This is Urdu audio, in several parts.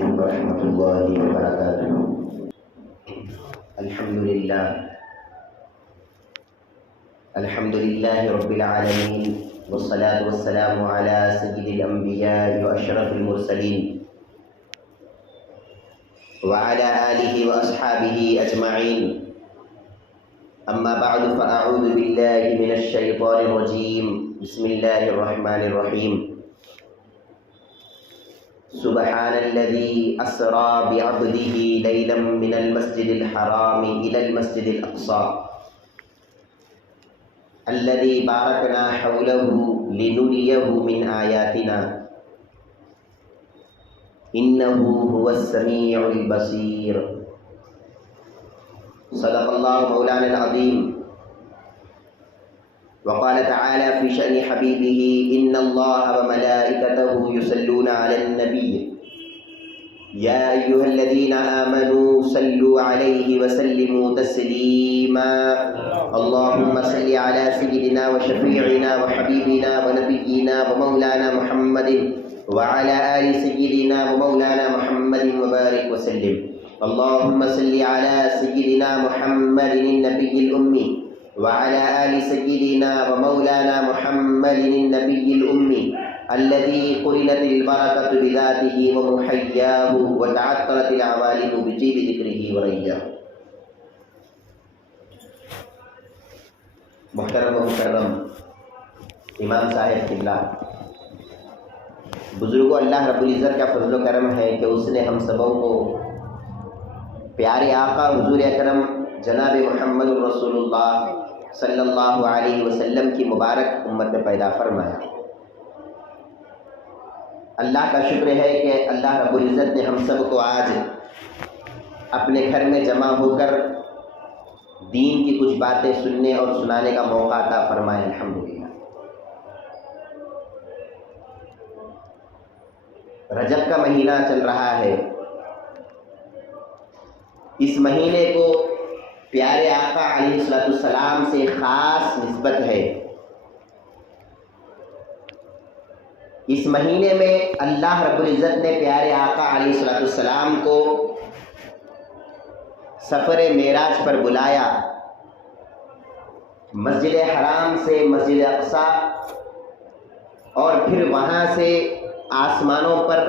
علیکم ورحمۃ اللہ وبرکاتہ۔ الحمد للہ رب العالمین والصلاة والسلام علی سید الانبیاء واشرف المرسلین وعلی آلہ واصحابہ اجمعین، اما بعد فاعوذ باللہ من الشیطان الرجیم، بسم اللہ الرحمن الرحیم۔ سبحان الذي أسرى بعبده ليلا من المسجد الحرام إلى المسجد الأقصى الذي باركنا حوله لنريه من آياتنا إنه هو السميع البصير۔ صدق الله مولانا العظيم، وقال تعالى في شأن حبيبه إن الله وملائكته يصلون على النبي يا أيها الذين آمنوا صلوا عليه وسلموا تسليما اللهم صل على سيدنا وشفيعنا وحبيبنا ونبينا ومولانا محمد وعلى آل سيدنا ومولانا محمد وبارك وسلم اللهم صل على سيدنا محمد النبي الأمي وعلى آل سيدنا ومولانا محمد النبي الأمي الذي قرنت البركة بذاته ومحياه وتعطرت العوالم بطيب ذكره ورياه۔ محترم و مکرم امام صاحب قبلہ، بزرگوں، اللہ رب العزت کا فضل و کرم ہے کہ اس نے ہم سبوں کو پیارے آقا حضور اکرم جناب محمد رسول اللہ صلی اللہ علیہ وسلم کی مبارک امت میں پیدا فرمایا۔ اللہ کا شکر ہے کہ اللہ رب العزت نے ہم سب کو آج اپنے گھر میں جمع ہو کر دین کی کچھ باتیں سننے اور سنانے کا موقع عطا فرمایا، الحمدللہ۔ رجب کا مہینہ چل رہا ہے، اس مہینے کو پیارے آقا علیہ السلام سے خاص نسبت ہے۔ اس مہینے میں اللہ رب العزت نے پیارے آقا علیہ السلام کو سفر معراج پر بلایا، مسجد حرام سے مسجد اقصی اور پھر وہاں سے آسمانوں پر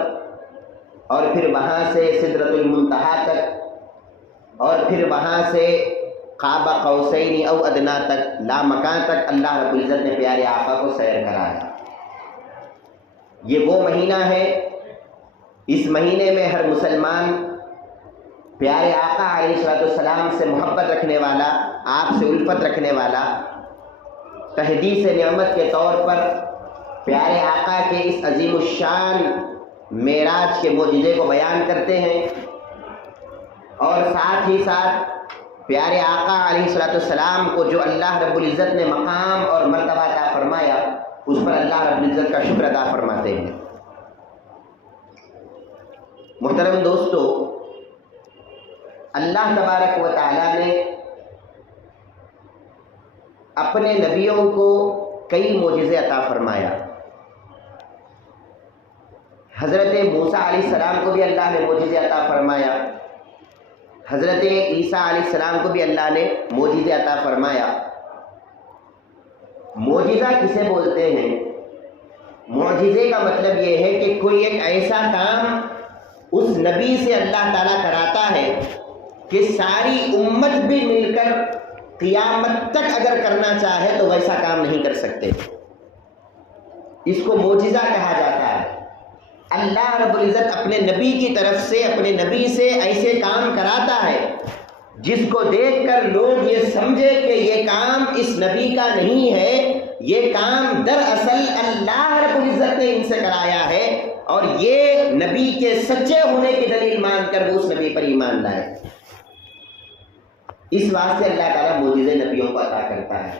اور پھر وہاں سے سدرۃ المنتہا تک اور پھر وہاں سے قاب قوسین او ادنا تک، لامکان تک اللہ رب العزت نے پیارے آقا کو سیر کرایا۔ یہ وہ مہینہ ہے، اس مہینے میں ہر مسلمان پیارے آقا علیہ السلام سے محبت رکھنے والا، آپ سے الفت رکھنے والا، تحدیث نعمت کے طور پر پیارے آقا کے اس عظیم الشان معراج کے معجزے کو بیان کرتے ہیں، اور ساتھ ہی ساتھ پیارے آقا علیہ السلام کو جو اللہ رب العزت نے مقام اور مرتبہ عطا فرمایا، اس پر اللہ رب العزت کا شکر ادا فرماتے ہیں۔ محترم دوستو، اللہ تبارک و تعالی نے اپنے نبیوں کو کئی معجزے عطا فرمایا۔ حضرت موسیٰ علیہ السلام کو بھی اللہ نے معجزے عطا فرمایا، حضرت عیسیٰ علیہ السلام کو بھی اللہ نے معجزے عطا فرمایا۔ معجزہ کسے بولتے ہیں؟ معجزے کا مطلب یہ ہے کہ کوئی ایک ایسا کام اس نبی سے اللہ تعالیٰ کراتا ہے کہ ساری امت بھی مل کر قیامت تک اگر کرنا چاہے تو ویسا کام نہیں کر سکتے، اس کو معجزہ کہا جاتا ہے۔ اللہ رب العزت اپنے نبی کی طرف سے، اپنے نبی سے ایسے کام کراتا ہے جس کو دیکھ کر لوگ یہ سمجھے کہ یہ کام اس نبی کا نہیں ہے، یہ کام دراصل اللہ رب العزت نے ان سے کرایا ہے، اور یہ نبی کے سچے ہونے کی دلیل مان کر وہ اس نبی پر ایمان لائے۔ اس واسطے اللہ تعالیٰ معجزے نبیوں کو عطا کرتا ہے،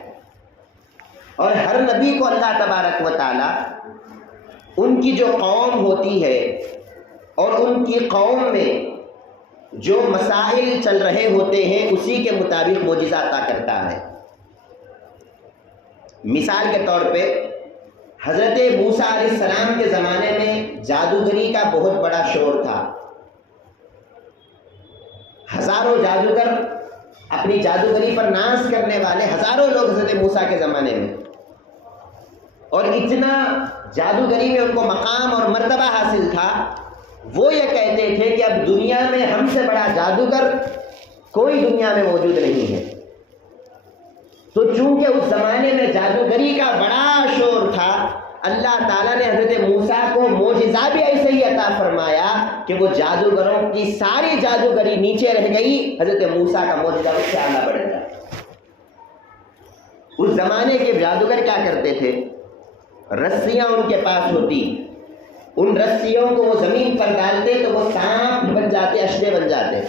اور ہر نبی کو اللہ تبارک و تعالیٰ ان کی جو قوم ہوتی ہے اور ان کی قوم میں جو مسائل چل رہے ہوتے ہیں اسی کے مطابق معجزہ عطا کرتا ہے۔ مثال کے طور پہ حضرت موسیٰ علیہ السلام کے زمانے میں جادوگری کا بہت بڑا شور تھا، ہزاروں جادوگر، اپنی جادوگری پر ناز کرنے والے ہزاروں لوگ حضرت موسیٰ کے زمانے میں، اور اتنا جادوگری میں ان کو مقام اور مرتبہ حاصل تھا، وہ یہ کہتے تھے کہ اب دنیا میں ہم سے بڑا جادوگر کوئی دنیا میں موجود نہیں ہے۔ تو چونکہ اس زمانے میں جادوگری کا بڑا شور تھا، اللہ تعالیٰ نے حضرت موسیٰ کو معجزہ بھی ایسے ہی عطا فرمایا کہ وہ جادوگروں کی ساری جادوگری نیچے رہ گئی، حضرت موسیٰ کا معجزہ اس سے اعلیٰ بڑھ گیا۔ اس زمانے کے جادوگر کیا کرتے تھے؟ رسیاں ان کے پاس ہوتی، ان رسیوں کو وہ زمین پر ڈالتے تو وہ سانپ بن جاتے، اشدے بن جاتے۔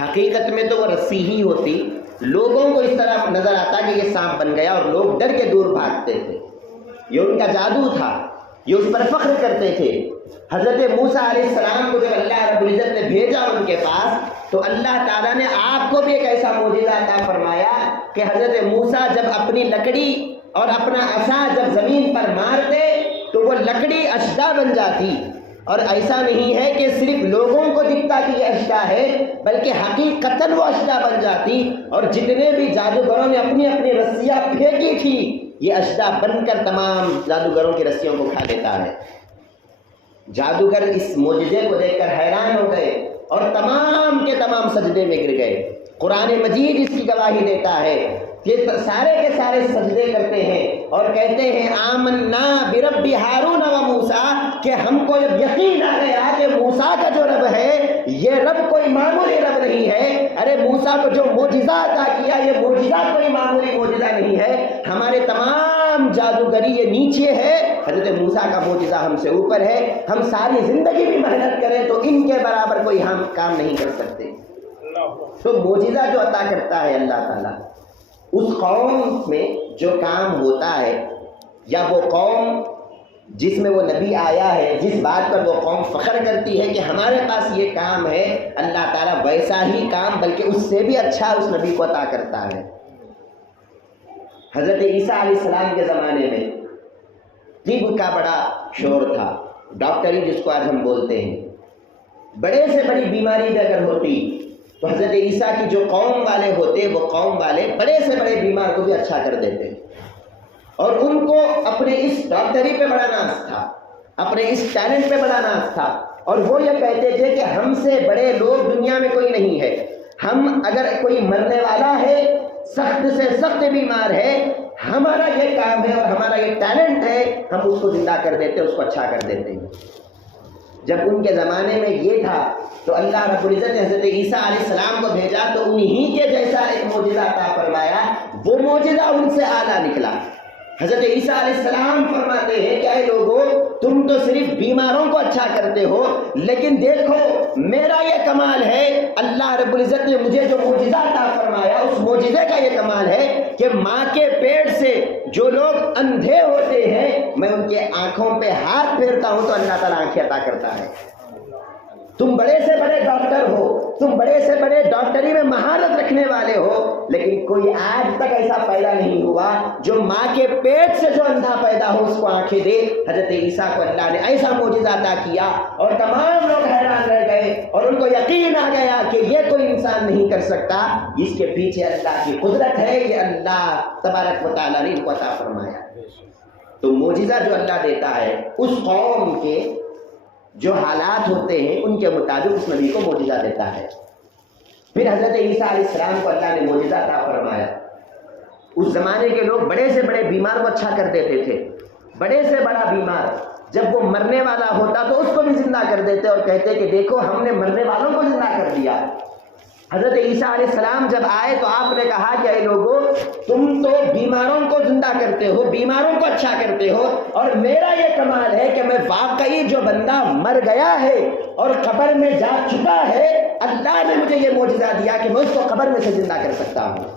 حقیقت میں تو وہ رسی ہی ہوتی، لوگوں کو اس طرح نظر آتا کہ یہ سانپ بن گیا اور لوگ ڈر کے دور بھاگتے تھے۔ یہ ان کا جادو تھا، یہ اس پر فخر کرتے تھے۔ حضرت موسیٰ علیہ السلام کو جب اللہ رب العزت نے بھیجا ان کے پاس، تو اللہ تعالیٰ نے آپ کو بھی ایک ایسا معجزہ عطا فرمایا کہ حضرت موسیٰ جب اپنی لکڑی اور اپنا عصا جب زمین پر مارتے تو وہ لکڑی اشدا بن جاتی، اور ایسا نہیں ہے کہ صرف لوگوں کو دکھتا کہ یہ اشدا ہے، بلکہ حقیقتاً وہ اشدا بن جاتی، اور جتنے بھی جادوگروں نے اپنی اپنی رسیاں پھینکی تھی، یہ اشدا بن کر تمام جادوگروں کی رسیوں کو کھا لیتا ہے۔ جادوگر اس معجزے کو دیکھ کر حیران ہو گئے اور تمام کے تمام سجدے میں گر گئے۔ قرآن مجید اس کی گواہی دیتا ہے کہ سارے کے سارے سجدے کرتے ہیں اور کہتے ہیں آمنا برب ہارون و موسیٰ، کہ ہم کو جب یقین آ گیا کہ موسیٰ کا جو رب ہے یہ رب کوئی معمولی رب نہیں ہے، ارے موسیٰ کو جو معجزہ عطا کیا یہ معجزہ کوئی معمولی معجزہ نہیں ہے، ہمارے تمام جادوگری یہ نیچے ہے، حضرت موسیٰ کا معجزہ ہم سے اوپر ہے، ہم ساری زندگی بھی محنت کریں تو ان کے برابر کوئی ہم کام نہیں کر سکتے۔ تو معجزہ جو عطا کرتا ہے اللہ تعالیٰ، اس قوم میں جو کام ہوتا ہے، یا وہ قوم جس میں وہ نبی آیا ہے، جس بات پر وہ قوم فخر کرتی ہے کہ ہمارے پاس یہ کام ہے، اللہ تعالیٰ ویسا ہی کام بلکہ اس سے بھی اچھا اس نبی کو عطا کرتا ہے۔ حضرت عیسیٰ علیہ السلام کے زمانے میں طب کا بڑا شور تھا، ڈاکٹری جس کو آج ہم بولتے ہیں۔ بڑے سے بڑی بیماری بھی اگر ہوتی تو حضرت عیسیٰ کی جو قوم والے ہوتے، وہ قوم والے بڑے سے بڑے بیمار کو بھی اچھا کر دیتے، اور ان کو اپنے اس ڈاکٹری پہ بڑا ناز تھا، اپنے اس ٹیلنٹ پہ بڑا ناز تھا، اور وہ یہ کہتے تھے کہ ہم سے بڑے لوگ دنیا میں کوئی نہیں ہے، ہم اگر کوئی مرنے والا ہے، سخت سے سخت بیمار ہے، ہمارا یہ کام ہے اور ہمارا یہ ٹیلنٹ ہے، ہم اس کو زندہ کر دیتے، اس کو اچھا کر دیتے ہیں۔ جب ان کے زمانے میں یہ تھا تو اللہ رب العزت نے حضرت عیسیٰ علیہ السلام کو بھیجا تو انہی کے جیسا ایک معجزہ عطا فرمایا، وہ معجزہ ان سے اعلیٰ نکلا۔ حضرت عیسیٰ علیہ السلام فرماتے ہیں کہ اے لوگو، تم تو صرف بیماروں کو اچھا کرتے ہو، لیکن دیکھو میرا یہ کمال ہے، اللہ رب العزت نے مجھے جو معجزہ عطا فرمایا اس معجزے کا یہ کمال ہے کہ ماں کے پیٹ سے جو لوگ اندھے ہوتے ہیں میں ان کے آنکھوں پہ ہاتھ پھیرتا ہوں تو اللہ تعالیٰ آنکھیں عطا کرتا ہے۔ تم بڑے سے بڑے ڈاکٹر ہو، تم بڑے سے بڑے ڈاکٹری میں مہارت رکھنے والے ہو، لیکن کوئی آج تک ایسا پیدا نہیں ہوا جو ماں کے پیٹ سے جو اندھا پیدا ہو اس کو آنکھیں دے۔ حضرت عیسیٰ کو اللہ نے ایسا معجزہ عطا کیا اور تمام لوگ حیران رہ گئے اور ان کو یقین آ گیا کہ یہ کوئی انسان نہیں کر سکتا، اس کے پیچھے اللہ کی قدرت ہے، یہ اللہ تبارک و تعالیٰ نے ان کو عطا فرمایا۔ تو معجزہ جو اللہ دیتا ہے اس قوم کے جو حالات ہوتے ہیں ان کے مطابق اس نبی کو معجزہ دیتا ہے۔ پھر حضرت عیسیٰ علیہ السلام کو اللہ نے معجزہ عطا فرمایا۔ اس زمانے کے لوگ بڑے سے بڑے بیمار کو اچھا کر دیتے تھے، بڑے سے بڑا بیمار جب وہ مرنے والا ہوتا تو اس کو بھی زندہ کر دیتے اور کہتے کہ دیکھو ہم نے مرنے والوں کو زندہ کر دیا۔ حضرت عیسیٰ علیہ السلام جب آئے تو آپ نے کہا کہ اے لوگو، تم تو بیماروں کو زندہ کرتے ہو، بیماروں کو اچھا کرتے ہو، اور میرا یہ کمال ہے کہ میں واقعی جو بندہ مر گیا ہے اور قبر میں جا چکا ہے، اللہ نے مجھے یہ معجزہ دیا کہ میں اس کو قبر میں سے زندہ کر سکتا ہوں۔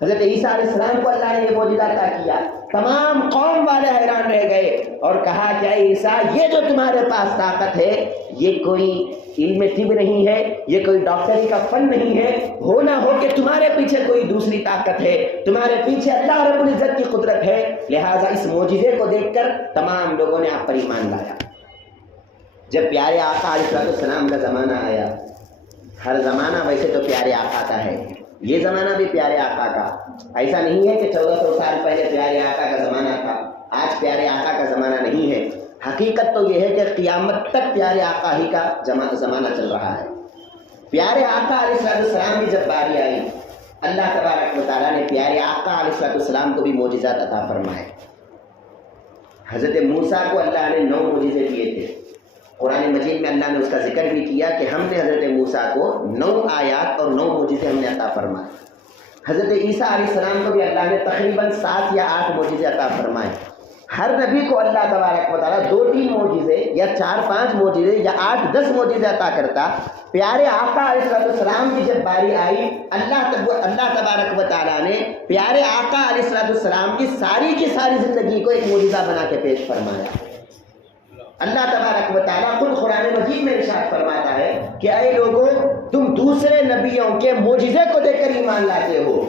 حضرت عیسیٰ علیہ السلام کو اللہ نے یہ معجزہ عطا کیا، تمام قوم والے حیران رہ گئے اور کہا کہ اے عیسیٰ، یہ جو تمہارے پاس طاقت ہے یہ کوئی علم طب نہیں ہے، یہ کوئی ڈاکٹری کا فن نہیں ہے، ہو نہ ہو کہ تمہارے پیچھے کوئی دوسری طاقت ہے، تمہارے پیچھے اللہ رب العزت کی قدرت ہے۔ لہٰذا اس معجزے کو دیکھ کر تمام لوگوں نے آپ پر ایمان لایا۔ جب پیارے آقا علیہ السلام کا زمانہ آیا ہر زمانہ ویسے تو پیارے آقا کا ہے، یہ زمانہ بھی پیارے آقا کا، ایسا نہیں ہے کہ 1400 سال پہلے پیارے آقا کا زمانہ تھا، آج پیارے آقا کا زمانہ نہیں ہے۔ حقیقت تو یہ ہے کہ قیامت تک پیارے آقا ہی کا زمانہ چل رہا ہے۔ پیارے آقا علیہ السلام کی جب باری آئی، اللہ تبارک و تعالیٰ نے پیارے آقا علیہ السلام کو بھی معجزات عطا فرمائے۔ حضرت موسیٰ کو اللہ نے 9 معجزے دیے تھے، قرآن مجید میں اللہ نے اس کا ذکر بھی کیا کہ ہم نے حضرت موسیٰ کو 9 آیات اور 9 معجزے ہم نے عطا فرمائے۔ حضرت عیسیٰ علیہ السلام کو بھی اللہ نے تقریباً 7 یا 8 معجزے عطا فرمائے۔ ہر نبی کو اللہ تبارک و تعالیٰ 2-3 معجزے یا 4-5 معجزے یا 8-10 معجزے عطا کرتا۔ پیارے آقا علیہ السلام کی جب باری آئی، اللہ تبارک و تعالیٰ نے پیارے آقا علیہ السلام کی ساری زندگی کو ایک معجزہ بنا کے پیش فرمایا۔ اللہ تبارک و تعالیٰ خود قرآن مجید میں ارشاد فرماتا ہے کہ اے لوگوں، تم دوسرے نبیوں کے معجزے کو دیکھ کر ایمان لاتے ہو،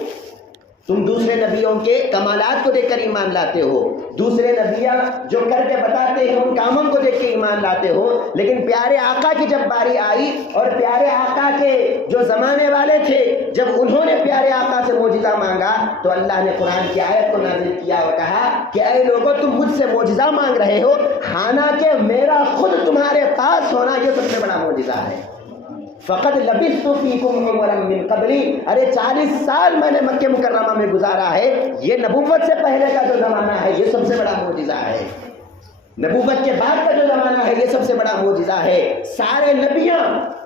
تم دوسرے نبیوں کے کمالات کو دیکھ کر ایمان لاتے ہو، دوسرے نبیاں جو کر کے بتاتے ہیں ان کاموں کو دیکھ کے ایمان لاتے ہو، لیکن پیارے آقا کی جب باری آئی اور پیارے آقا کے جو زمانے والے تھے، جب انہوں نے پیارے آقا سے معجزہ مانگا تو اللہ نے قرآن کی آیت کو نازل کیا اور کہا کہ اے لوگوں، تم مجھ سے معجزہ مانگ رہے ہو، حالانکہ میرا خود تمہارے پاس ہونا یہ سب سے بڑا معجزہ ہے۔ فقط لبثت فیکم عمرا من قبلی، ارے 40 سال میں نے مکہ مکرمہ میں گزارا ہے، یہ نبوت سے پہلے کا جو زمانہ ہے یہ سب سے بڑا معجزہ ہے، نبوت کے بعد کا جو زمانہ ہے یہ سب سے بڑا معجزہ ہے۔ سارے نبیاں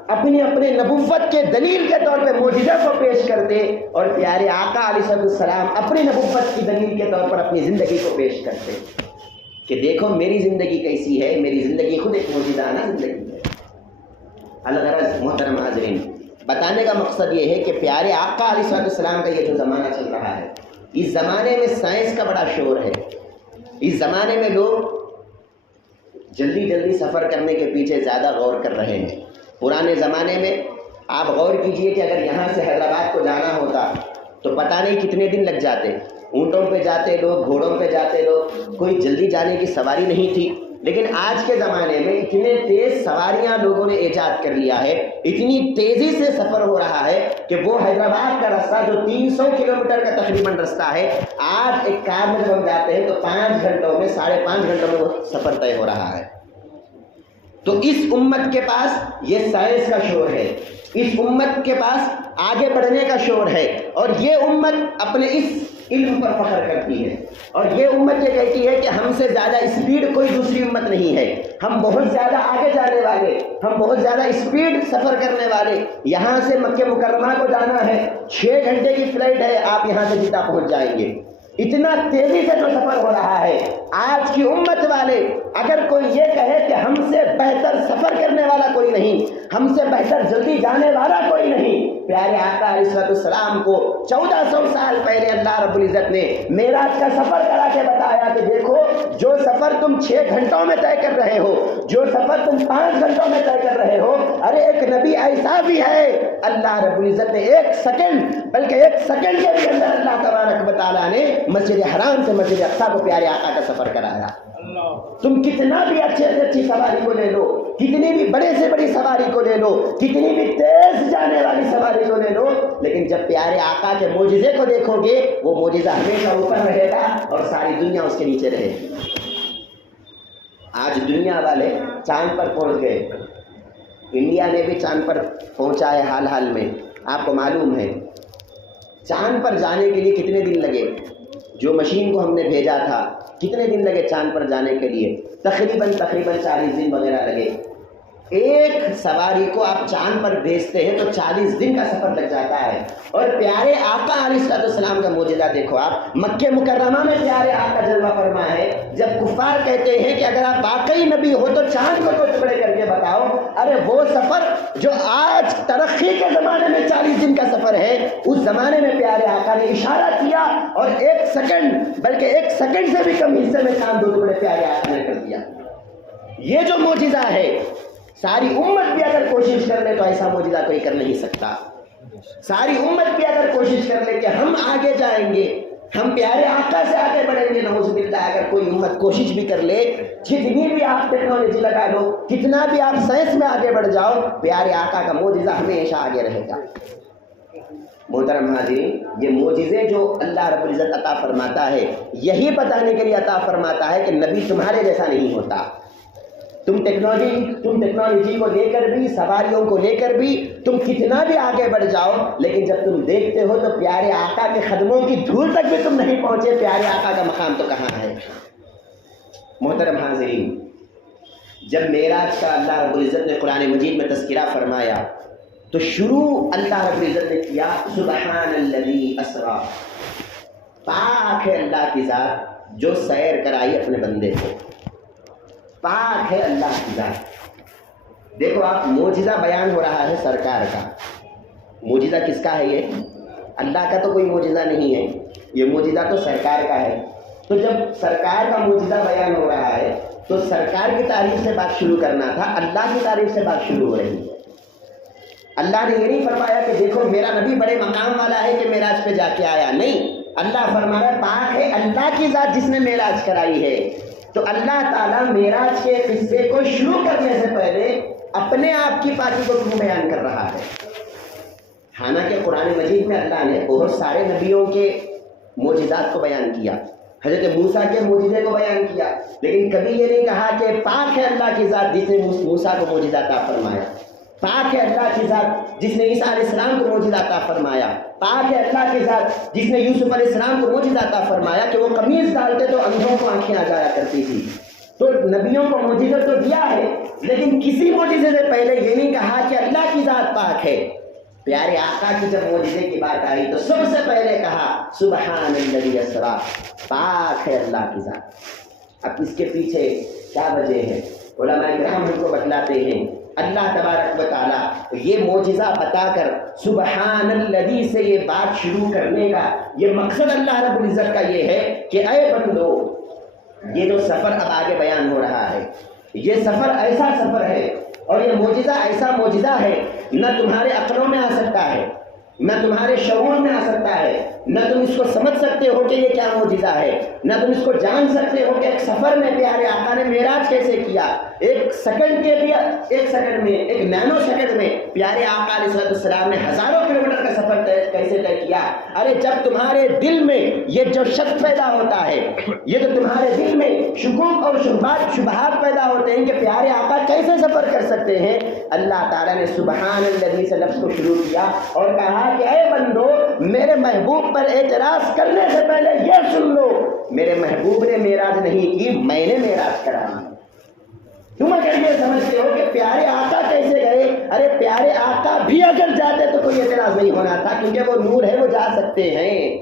اپنے نبوت کے دلیل کے طور پہ معجزہ کو پیش کرتے، اور پیارے آقا علیہ السلام اپنی نبوت کی دلیل کے طور پر اپنی زندگی کو پیش کرتے کہ دیکھو میری زندگی کیسی ہے، میری زندگی خود ایک معجزانہ زندگی ہے۔ الغرض محترم حاضرین، بتانے کا مقصد یہ ہے کہ پیارے آقا علیہ السلام کا یہ جو زمانہ چل رہا ہے، اس زمانے میں سائنس کا بڑا شور ہے، اس زمانے میں لوگ جلدی سفر کرنے کے پیچھے زیادہ غور کر رہے ہیں۔ پرانے زمانے میں آپ غور کیجئے کہ اگر یہاں سے حیدرآباد کو جانا ہوتا تو پتہ نہیں کتنے دن لگ جاتے، اونٹوں پہ جاتے لوگ، گھوڑوں پہ جاتے لوگ، کوئی جلدی جانے کی سواری نہیں تھی۔ لیکن آج کے زمانے میں اتنے تیز سواریاں لوگوں نے ایجاد کر لیا ہے، اتنی تیزی سے سفر ہو رہا ہے کہ وہ حیدرآباد کا رستہ جو 300 کلومیٹر کا تقریباً رستہ ہے، آج ایک کار میں جب ہم جاتے ہیں تو 5 گھنٹوں میں 5.5 گھنٹوں میں وہ سفر طے ہو رہا ہے۔ تو اس امت کے پاس یہ سائنس کا شور ہے، اس امت کے پاس آگے بڑھنے کا شور ہے، اور یہ امت اپنے اس علم پر فخر کرتی ہے، اور یہ امت یہ کہتی ہے کہ ہم سے زیادہ اسپیڈ کوئی دوسری امت نہیں ہے، ہم بہت زیادہ آگے جانے والے، ہم بہت زیادہ اسپیڈ سفر کرنے والے۔ یہاں سے مکہ مکرمہ کو جانا ہے، 6 گھنٹے کی فلائٹ ہے، آپ یہاں سے جدہ پہنچ جائیں گے۔ اتنا تیزی سے جو سفر ہو رہا ہے، آج کی امت والے اگر کوئی یہ کہے کہ ہم سے بہتر سفر کرنے والا کوئی نہیں، ہم سے بہتر جلدی جانے والا کوئی نہیں، پیارے آقا علیہ السلام کو 1400 سال پہلے اللہ رب العزت نے معراج کا سفر کرا کے بتایا کہ دیکھو جو سفر تم 6 گھنٹوں میں طے کر رہے ہو، جو سفر تم 5 گھنٹوں میں طے کر رہے ہو، ارے ایک نبی ایسا بھی ہے، اللہ رب العزت نے 1 سیکنڈ بلکہ 1 سیکنڈ کے بھی اندر اللہ تبارک و تعالیٰ نے مسجد حرام سے مسجد اقصیٰ کو پیارے آقا کا سفر کرایا۔ تم کتنا بھی اچھے سے اچھی سواری کو لے لو، کتنی بھی بڑے سے بڑی سواری کو لے لو، کتنی بھی تیز جانے والی سواری کو لے لو، لیکن جب پیارے آقا کے معجزے کو دیکھو گے وہ معجزہ ہمیشہ اوپر رہے گا اور ساری دنیا اس کے نیچے رہے گی۔ آج دنیا والے چاند پر پہنچ گئے، انڈیا نے بھی چاند پر پہنچا ہے حال میں، آپ کو معلوم ہے چاند پر جانے کے لیے کتنے دن لگے، جو مشین کو ہم نے بھیجا تھا کتنے دن لگے چاند پر جانے کے لیے، تقریباً 40 دن وغیرہ لگے۔ ایک سواری کو آپ چاند پر بھیجتے ہیں تو 40 دن کا سفر لگ جاتا ہے، اور پیارے آقا علیہ السلام کا معجزہ دیکھو آپ، مکہ مکرمہ میں پیارے آقا جلوہ فرما ہے، جب کفار کہتے ہیں کہ اگر آپ واقعی نبی ہو تو چاند کو تو ٹکڑے کر کے بتاؤ، ارے وہ سفر جو آج ترقی کے زمانے میں 40 دن کا سفر ہے، اس زمانے میں پیارے آقا نے اشارہ کیا اور 1 سیکنڈ بلکہ 1 سیکنڈ سے بھی کم حصے میں چاند 2 ٹکڑے پیارے آقا نے کر دیا۔ یہ جو معجزہ ہے، ساری امت بھی اگر کوشش کر لے تو ایسا معجزہ کوئی کر نہیں سکتا، ساری امت بھی اگر کوشش کر لے کہ ہم آگے جائیں گے ہم پیارے آقا سے آگے بڑھیں گے نعوذ باللہ اگر کوئی امت کوشش بھی کر لے، جتنی بھی آپ ٹیکنالوجی لگا لو، کتنا بھی آپ سائنس میں آگے بڑھ جاؤ، پیارے آقا کا معجزہ ہمیشہ آگے رہے گا۔ محترم حاضرین، یہ معجزے جو اللہ رب العزت عطا فرماتا ہے، یہی بتانے کے لیے عطا فرماتا ہے کہ نبی تمہارے جیسا نہیں ہوتا۔ تم ٹیکنالوجی کو لے کر بھی، سواریوں کو لے کر بھی تم کتنا بھی آگے بڑھ جاؤ، لیکن جب تم دیکھتے ہو تو پیارے آقا کے قدموں کی دھول تک بھی تم نہیں پہنچے، پیارے آقا کا مقام تو کہاں ہے؟ محترم حاضرین، جب معراج کا اللہ رب العزت نے قرآن مجید میں تذکرہ فرمایا تو شروع اللہ رب العزت نے کیا سبحان الذی اسریٰ، پاک ہے اللہ کی ذات جو سیر کرائی اپنے بندے کو، پاک ہے اللہ کی ذات۔ دیکھو آپ، معجزہ بیان ہو رہا ہے سرکار کا، معجزہ کس کا ہے؟ یہ اللہ کا تو کوئی معجزہ نہیں ہے، یہ معجزہ تو سرکار کا ہے۔ تو جب سرکار کا معجزہ بیان ہو رہا ہے تو سرکار کی تعریف سے بات شروع کرنا تھا، اللہ کی تعریف سے بات شروع ہو رہی ہے۔ اللہ نے یہ نہیں فرمایا کہ دیکھو میرا نبی بڑے مقام والا ہے کہ معراج پہ جا کے آیا، نہیں، اللہ فرمایا پاک ہے اللہ کی ذات جس نے معراج کرائی ہے۔ تو اللہ تعالیٰ معراج کے قصے کو شروع کرنے سے پہلے اپنے آپ کی پاکی کو کیوں بیان کر رہا ہے؟ حالانکہ قرآن مجید میں اللہ نے بہت سارے نبیوں کے معجزات کو بیان کیا، حضرت موسیٰ کے معجزے کو بیان کیا، لیکن کبھی یہ نہیں کہا کہ پاک ہے اللہ کی ذات جس نے موسیٰ کو معجزہ عطا فرمایا، پاک ہے اللہ کی ذات جس نے عیسیٰ علیہ السلام کو معجزہ عطا فرمایا، پاک ہے اللہ کی ذات جس نے یوسف علیہ السلام کو معجزہ عطا فرمایا کہ وہ قمیض ڈالتے تو اندھوں کو آنکھیں آ جایا کرتی تھی۔ تو نبیوں کو معجزہ تو دیا ہے، لیکن کسی معجزے سے پہلے یہ نہیں کہا کہ اللہ کی ذات پاک ہے۔ پیارے آقا کی جب معجزے کی بات آئی تو سب سے پہلے کہا سبحان الذی اسریٰ، پاک ہے اللہ کی ذات۔ اب اس کے پیچھے کیا وجہ ہے؟ علماء کرام ہم کو بتلاتے ہیں، اللہ تبارک و تعالیٰ یہ معجزہ بتا کر سبحان الذی سے یہ بات شروع کرنے کا یہ مقصد اللہ رب العزت کا یہ ہے کہ اے بندو، یہ جو سفر اب آگے بیان ہو رہا ہے، یہ سفر ایسا سفر ہے اور یہ معجزہ ایسا معجزہ ہے، نہ تمہارے عقلوں میں آ سکتا ہے، نہ تمہارے شعور میں آ سکتا ہے، نہ تم اس کو سمجھ سکتے ہو کہ یہ کیا معجزہ ہے، نہ تم اس کو جان سکتے ہو کہ ایک سفر میں پیارے آقا نے معراج کیسے کیا، ایک سیکنڈ کے بھی، ایک سیکنڈ میں، ایک نینو سیکنڈ میں پیارے آقا علیہ السلام نے ہزاروں کلومیٹر کا سفر کیسے طے کیا۔ ارے جب تمہارے دل میں یہ جو شک پیدا ہوتا ہے، یہ تو تمہارے دل میں شکوک اور شبہات پیدا ہوتے ہیں کہ پیارے آقا کیسے سفر کر سکتے ہیں، اللہ تعالیٰ نے سبحان الذی سے لفظ کو شروع کیا اور کہا کہ اے بندو، میرے محبوب پر اعتراض کرنے سے پہلے یہ سن لو، میرے محبوب نے معراج نہیں کی، میں نے معراج کرائی۔ تم اگر یہ سمجھتے ہو کہ پیارے آقا کیسے گئے، ارے پیارے آقا بھی اگر جاتے تو کوئی اعتراض نہیں ہونا تھا، کیونکہ وہ نور ہے، وہ جا سکتے ہیں۔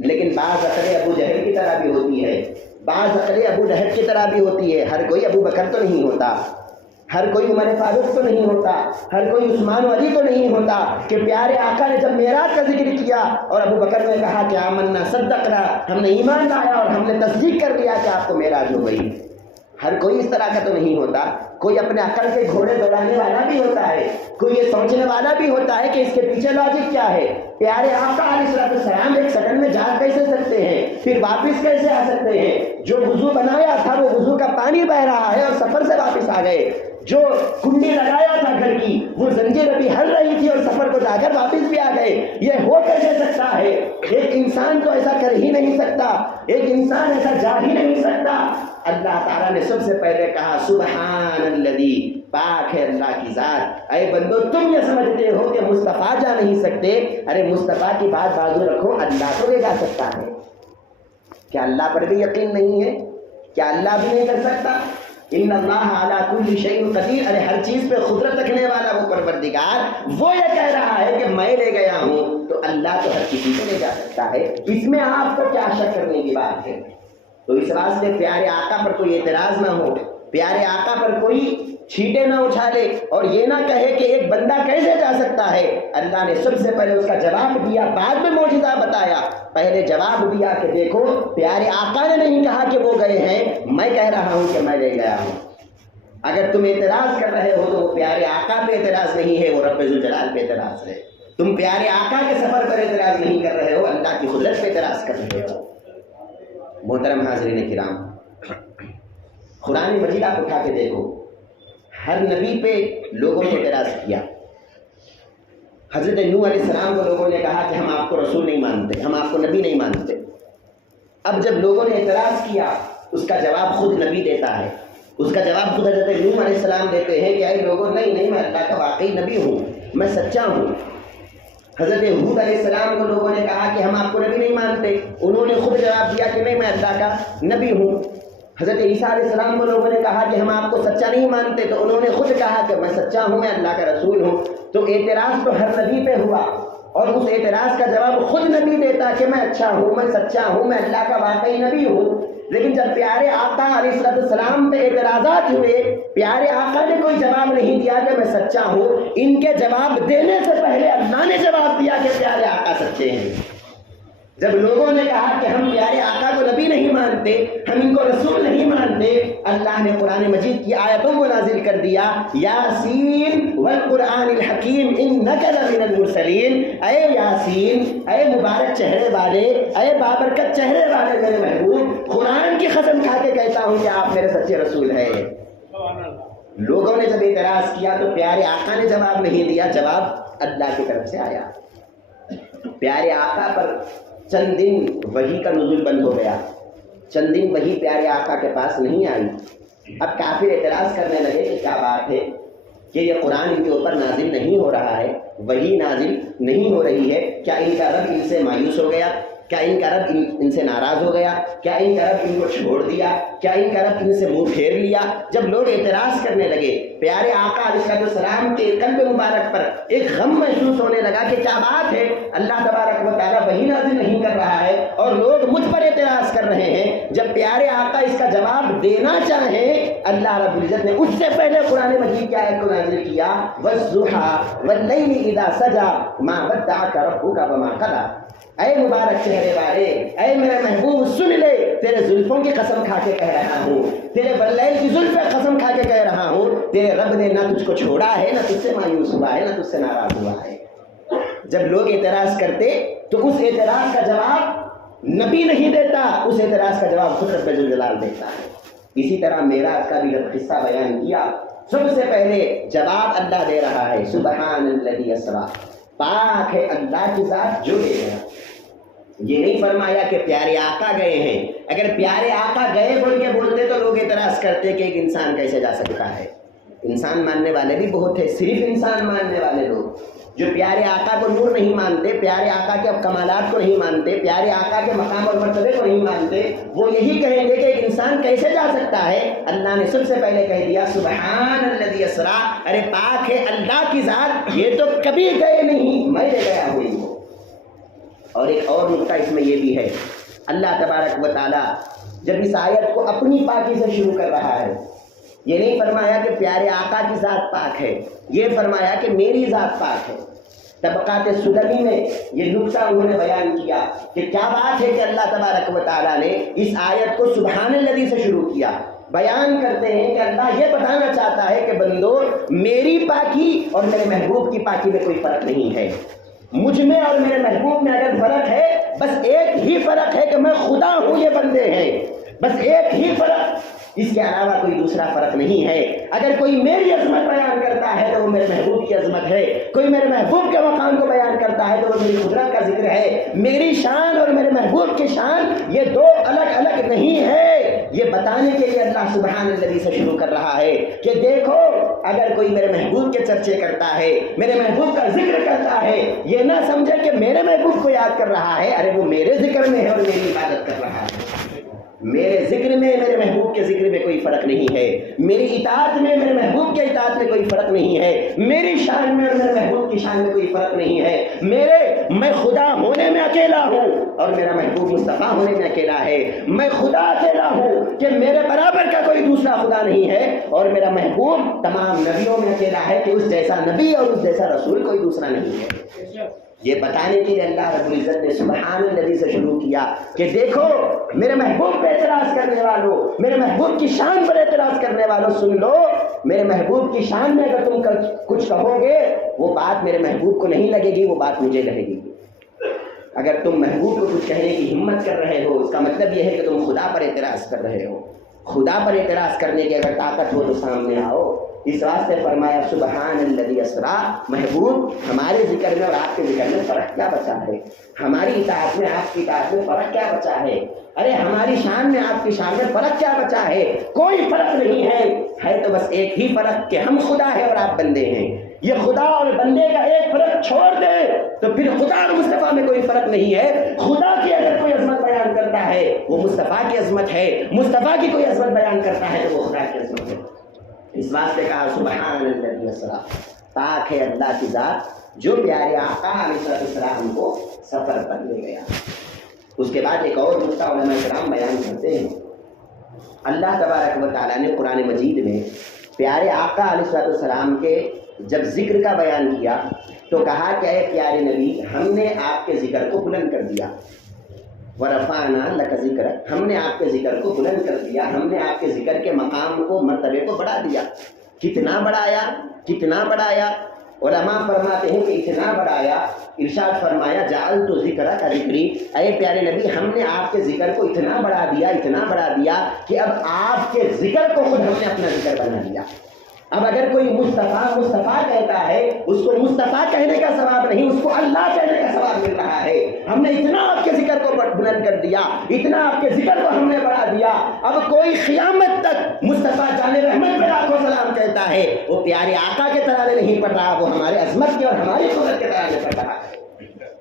لیکن بعض عقلیں ابو جہل کی طرح بھی ہوتی ہے، بعض عقلیں ابو لہب کی طرح بھی ہوتی ہے۔ ہر کوئی ابو بکر تو نہیں ہوتا، ہر کوئی عمر فاروق تو نہیں ہوتا، ہر کوئی عثمان و علی تو نہیں ہوتا کہ پیارے آقا نے جب معراج کا ذکر کیا اور ابو بکر نے کہا کہ آمنا صدقنا، ہم نے ایمان لایا اور ہم نے تصدیق کر لیا کہ آپ کو معراج ہو گئی۔ ہر کوئی اس طرح کا تو نہیں ہوتا، کوئی اپنے عقل کے گھوڑے دوڑانے والا بھی ہوتا ہے، کوئی یہ سوچنے والا بھی ہوتا ہے کہ اس کے پیچھے لاجک کیا ہے۔ پیارے آقا علیہ السلام ایک سیکنڈ میں جا کیسے سکتے ہیں، پھر واپس کیسے آ سکتے ہیں؟ جو وضو بنایا تھا وہ وضو کا پانی بہ رہا ہے اور سفر سے واپس آ گئے، جو کنڈی لگایا تھا گھر کی وہ زنجیر ابھی ہل رہی تھی اور سفر کو جا کر واپس بھی آ گئے۔ یہ ہو کیسے سکتا ہے؟ ایک انسان تو ایسا کر ہی نہیں سکتا، ایک انسان ایسا جا ہی نہیں سکتا۔ اللہ تعالیٰ نے سب سے پہلے کہا سبحان الذی، پاک ہے اللہ کی ذات۔ اے بندو، تم یہ سمجھتے ہو کہ مصطفیٰ جا نہیں سکتے، ارے مصطفیٰ کی بات بازو رکھو، اللہ تو لے جا سکتا ہے۔ کیا اللہ پر بھی یقین نہیں ہے؟ کیا اللہ بھی نہیں کر سکتا؟ ان اللہ علی کل شیء قدیر، ارے ہر چیز پہ قدرت رکھنے والا وہ پروردگار، وہ یہ کہہ رہا ہے کہ میں لے گیا ہوں، تو اللہ تو ہر کسی کو لے جا سکتا ہے، اس میں آپ کو کیا شک کرنے کی بات ہے؟ تو اس واسطے پیارے آقا پر کوئی اعتراض نہ ہو، پیارے آقا پر کوئی چھینٹے نہ اچھالے اور یہ نہ کہے کہ ایک بندہ کیسے جا سکتا ہے۔ اللہ نے سب سے پہلے اس کا جواب دیا، بعد میں معجزہ بتایا۔ پہلے جواب دیا کہ دیکھو پیارے آقا نے نہیں کہا کہ وہ گئے ہیں، میں کہہ رہا ہوں کہ میں لے گیا ہوں۔ اگر تم اعتراض کر رہے ہو تو وہ پیارے آقا پہ اعتراض نہیں ہے، وہ رب ذوالجلال پہ اعتراض ہے۔ تم پیارے آقا کے سفر پر اعتراض نہیں کر رہے ہو، اللہ کی قدرت پہ اعتراض کر رہے ہو۔ محترم حاضرین کرام، قرآن مجید آپ اٹھا کے دیکھو، ہر نبی پہ لوگوں نے اعتراض کیا۔ حضرت نوح علیہ السلام کو لوگوں نے کہا کہ ہم آپ کو رسول نہیں مانتے، ہم آپ کو نبی نہیں مانتے۔ اب جب لوگوں نے اعتراض کیا، اس کا جواب خود نبی دیتا ہے، اس کا جواب خود حضرت نوح علیہ السلام دیتے ہیں کہ اے لوگوں، نہیں میں اللہ کا واقعی نبی ہوں، میں سچا ہوں۔ حضرت ہود علیہ السلام کو لوگوں نے کہا کہ ہم آپ کو نبی نہیں مانتے، انہوں نے خود جواب دیا کہ نہیں، میں اللہ کا نبی ہوں۔ حضرت عیسیٰ علیہ السلام کو لوگوں نے کہا کہ ہم آپ کو سچا نہیں مانتے، تو انہوں نے خود کہا کہ میں سچا ہوں، میں اللہ کا رسول ہوں۔ تو اعتراض تو ہر نبی پہ ہوا، اور اس اعتراض کا جواب خود نبی دیتا کہ میں اچھا ہوں، میں سچا ہوں، میں اللہ کا واقعی نبی ہوں۔ لیکن جب پیارے آقا علیہ السلام پہ اعتراضات ہوئے، پیارے آقا نے کوئی جواب نہیں دیا کہ میں سچا ہوں، ان کے جواب دینے سے پہلے اللہ نے جواب دیا کہ پیارے آقا سچے ہیں۔ جب لوگوں نے کہا کہ ہم پیارے آقا کو نبی نہیں مانتے، ہم ان کو رسول نہیں مانتے، اللہ نے قرآن مجید کی آیتوں کو نازل کر دیا، یاسین والقرآن الحکیم انک لمن المرسلین، اے یاسین، اے مبارک چہرے والے، اے بابرکت چہرے والے میرے محبوب، قرآن کی قسم کھا کے کہتا ہوں کہ آپ میرے سچے رسول ہیں۔ لوگوں نے جب اعتراض کیا تو پیارے آقا نے جواب نہیں دیا، جواب اللہ کی طرف سے آیا۔ پیارے آقا پر چند دن وحی کا نزول بند ہو گیا، چند دن وحی پیارے آقا کے پاس نہیں آئی۔ اب کافر اعتراض کرنے لگے کہ کیا بات ہے کہ یہ قرآن ان کے اوپر نازل نہیں ہو رہا ہے، وحی نازل نہیں ہو رہی ہے، کیا ان کا رب ان سے مایوس ہو گیا، کیا ان کا رب ان سے ناراض ہو گیا، کیا ان کا رب ان کو چھوڑ دیا، کیا ان کا رب ان سے منہ پھیر لیا؟ جب لوگ اعتراض کرنے لگے، پیارے آقا علیہ السلام کے قلب مبارک پر ایک غم محسوس ہونے لگا کہ کیا بات ہے، اللہ تبارک و تعالیٰ وحی نازل نہیں کر رہا ہے اور لوگ مجھ پر اعتراض کر رہے ہیں۔ جب پیارے آقا اس کا جواب دینا چاہیں، اللہ رب العزت نے اس سے پہلے قرآن مجید کی آیت کو نازل کیا، وَالضُّحَىٰ وَاللَّيْلِ إِذَا سَجَىٰ مَا وَدَّعَكَ رَبُّكَ وَمَا قَلَىٰ۔ اے مبارک چہرے والے، اے میرے محبوب سن لے، تیرے زلفوں کی قسم کھا کے کہہ رہا ہوں، تیرے واللیل کی زلف پہ قسم کھا کے کہہ رہا ہوں، تیرے رب نے نہ تجھ کو چھوڑا ہے، نہ تجھ سے مایوس ہوا ہے، نہ تجھ سے ناراض ہوا ہے۔ جب لوگ اعتراض کرتے تو اس اعتراض کا جواب نبی نہیں دیتا، اس اعتراض کا جواب خود رب ذوالجلال دیتا ہے۔ اسی طرح معراج کا بھی جب قصہ بیان کیا، سب سے پہلے جواب اللہ دے رہا ہے، سبحان الذی اسریٰ، پاک ہے اللہ کی ذات جو لے گیا۔ یہ نہیں فرمایا کہ پیارے آقا گئے ہیں، اگر پیارے آقا گئے بول کے بولتے تو لوگ اعتراض کرتے کہ ایک انسان کیسے جا سکتا ہے۔ انسان ماننے والے بھی بہت ہیں، صرف انسان ماننے والے لوگ جو پیارے آقا کو نور نہیں مانتے، پیارے آقا کے کمالات کو نہیں مانتے، پیارے آقا کے مقام اور مرتبے کو نہیں مانتے، وہ یہی کہیں گے کہ ایک انسان کیسے جا سکتا ہے۔ اللہ نے سب سے پہلے کہہ دیا سبحان الذی اسریٰ، ارے پاک ہے اللہ کی ذات، یہ تو کبھی گئے نہیں، میں لے گیا ہوں ان کو۔ اور ایک اور نقطہ اس میں یہ بھی ہے، اللہ تبارک و تعالیٰ جب اس آیت کو اپنی پاکی سے شروع کر رہا ہے، یہ نہیں فرمایا کہ پیارے آقا کی ذات پاک ہے، یہ فرمایا کہ میری ذات پاک ہے۔ طبقات سلمی میں یہ نقطہ انہوں نے بیان کیا کہ کیا بات ہے کہ اللہ تبارک و تعالیٰ نے اس آیت کو سبحان الذی سے شروع کیا۔ بیان کرتے ہیں کہ اللہ یہ بتانا چاہتا ہے کہ بندو، میری پاکی اور میرے محبوب کی پاکی میں کوئی فرق نہیں ہے۔ مجھ میں اور میرے محبوب میں اگر فرق ہے، بس ایک ہی فرق ہے کہ میں خدا ہوں، یہ بندے ہیں، بس ایک ہی فرق، اس کے علاوہ کوئی دوسرا فرق نہیں ہے۔ اگر کوئی میری عظمت بیان کرتا ہے تو وہ میرے محبوب کی عظمت ہے، کوئی میرے محبوب کے مقام کو بیان کرتا ہے تو وہ میری قدرت کا ذکر ہے۔ میری شان اور میرے محبوب کی شان یہ دو الگ الگ نہیں ہے۔ یہ بتانے کے لیے اللہ سبحان الذی سے شروع کر رہا ہے کہ دیکھو، اگر کوئی میرے محبوب کے چرچے کرتا ہے، میرے محبوب کا ذکر کرتا ہے، یہ نہ سمجھے کہ میرے محبوب کو یاد کر رہا ہے، ارے وہ میرے ذکر میں ہے اور میری عبادت کر رہا ہے۔ میرے ذکر میں میرے محبوب کے ذکر میں کوئی فرق نہیں ہے، میری اطاعت میں میرے محبوب کے اطاعت میں کوئی فرق نہیں ہے، میری شان میں اور میرے محبوب کی شان میں کوئی فرق نہیں ہے۔ میں خدا ہونے میں اکیلا ہوں اور میرا محبوب مصطفیٰ ہونے میں اکیلا ہے۔ میں خدا اکیلا ہوں کہ میرے برابر کا کوئی دوسرا خدا نہیں ہے، اور میرا محبوب تمام نبیوں میں اکیلا ہے کہ اس جیسا نبی اور اس جیسا رسول کوئی دوسرا نہیں ہے۔ یہ بتانے کے لیے اللہ رب العزت نے سبحان الذی سے شروع کیا کہ دیکھو، میرے محبوب پہ اعتراض کرنے والوں، میرے محبوب کی شان پر اعتراض کرنے والوں، سن لو میرے محبوب کی شان میں اگر تم کچھ کہو گے وہ بات میرے محبوب کو نہیں لگے گی، وہ بات مجھے لگے گی۔ اگر تم محبوب کو کچھ کہنے کی ہمت کر رہے ہو اس کا مطلب یہ ہے کہ تم خدا پر اعتراض کر رہے ہو۔ خدا پر اعتراض کرنے کی اگر طاقت ہو تو سامنے آؤ۔ اس واسطے فرمایا سبحان الذی اسرا، محبوب ہمارے ذکر میں اور آپ کے ذکر میں فرق کیا بچا ہے؟ ہماری اطاعت میں آپ کی اطاعت میں فرق کیا بچا ہے؟ ارے ہماری شان میں آپ کی شان میں فرق کیا بچا ہے؟ کوئی فرق نہیں ہے تو بس ایک ہی فرق کہ ہم خدا ہے اور آپ بندے ہیں۔ یہ خدا اور بندے کا ایک فرق چھوڑ دے تو پھر خدا اور مصطفیٰ میں کوئی فرق نہیں ہے۔ خدا کی اگر کوئی عظمت بیان کرتا ہے وہ مصطفیٰ کی عظمت ہے، مصطفیٰ کی کوئی عظمت بیان کرتا ہے تو وہ خدا کی عظمت ہے۔ اس واسطے کہا سبحان الذی اسرا، پاک ہے اللہ کی ذات جو پیارے آقا علیہ السلام کو سفر پر لے گیا۔ اس کے بعد ایک اور نقطہ علماء کرام بیان کرتے ہیں، اللہ تبارک و تعالیٰ نے قرآن مجید میں پیارے آقا علیہ السلام کے جب ذکر کا بیان کیا تو کہا کہ اے پیارے نبی ہم نے آپ کے ذکر کو بلند کر دیا، وَرَفَعْنَا لَكَ ذِكْرَكَ، ہم نے آپ کے ذکر کو بلند کر دیا، ہم نے آپ کے ذکر کے مقام کو مرتبے کو بڑھا دیا۔ کتنا بڑھایا؟ کتنا بڑھایا؟ علماء فرماتے ہیں کہ اتنا بڑھایا، ارشاد فرمایا جعلت ذکرک ذکری، اے پیارے نبی ہم نے آپ کے ذکر کو اتنا بڑھا دیا، اتنا بڑھا دیا کہ اب آپ کے ذکر کو خود ہم نے اپنا ذکر بنا دیا۔ اب اگر کوئی مصطفیٰ کہتا ہے اس کو مصطفیٰ کہنے کا ثواب نہیں، اس کو اللہ کہنے کا ثواب مل رہا ہے۔ ہم نے اتنا آپ کے ذکر کو بلند کر دیا، اتنا آپ کے ذکر کو ہم نے بڑھا دیا، اب کوئی قیامت تک مصطفیٰ جان رحمت پہ لاکھوں سلام کہتا ہے وہ پیارے آقا کے ترانے نہیں پڑھ رہا، وہ ہمارے عظمت کے اور ہماری قدرت کے ترانے پڑھ رہا ہے۔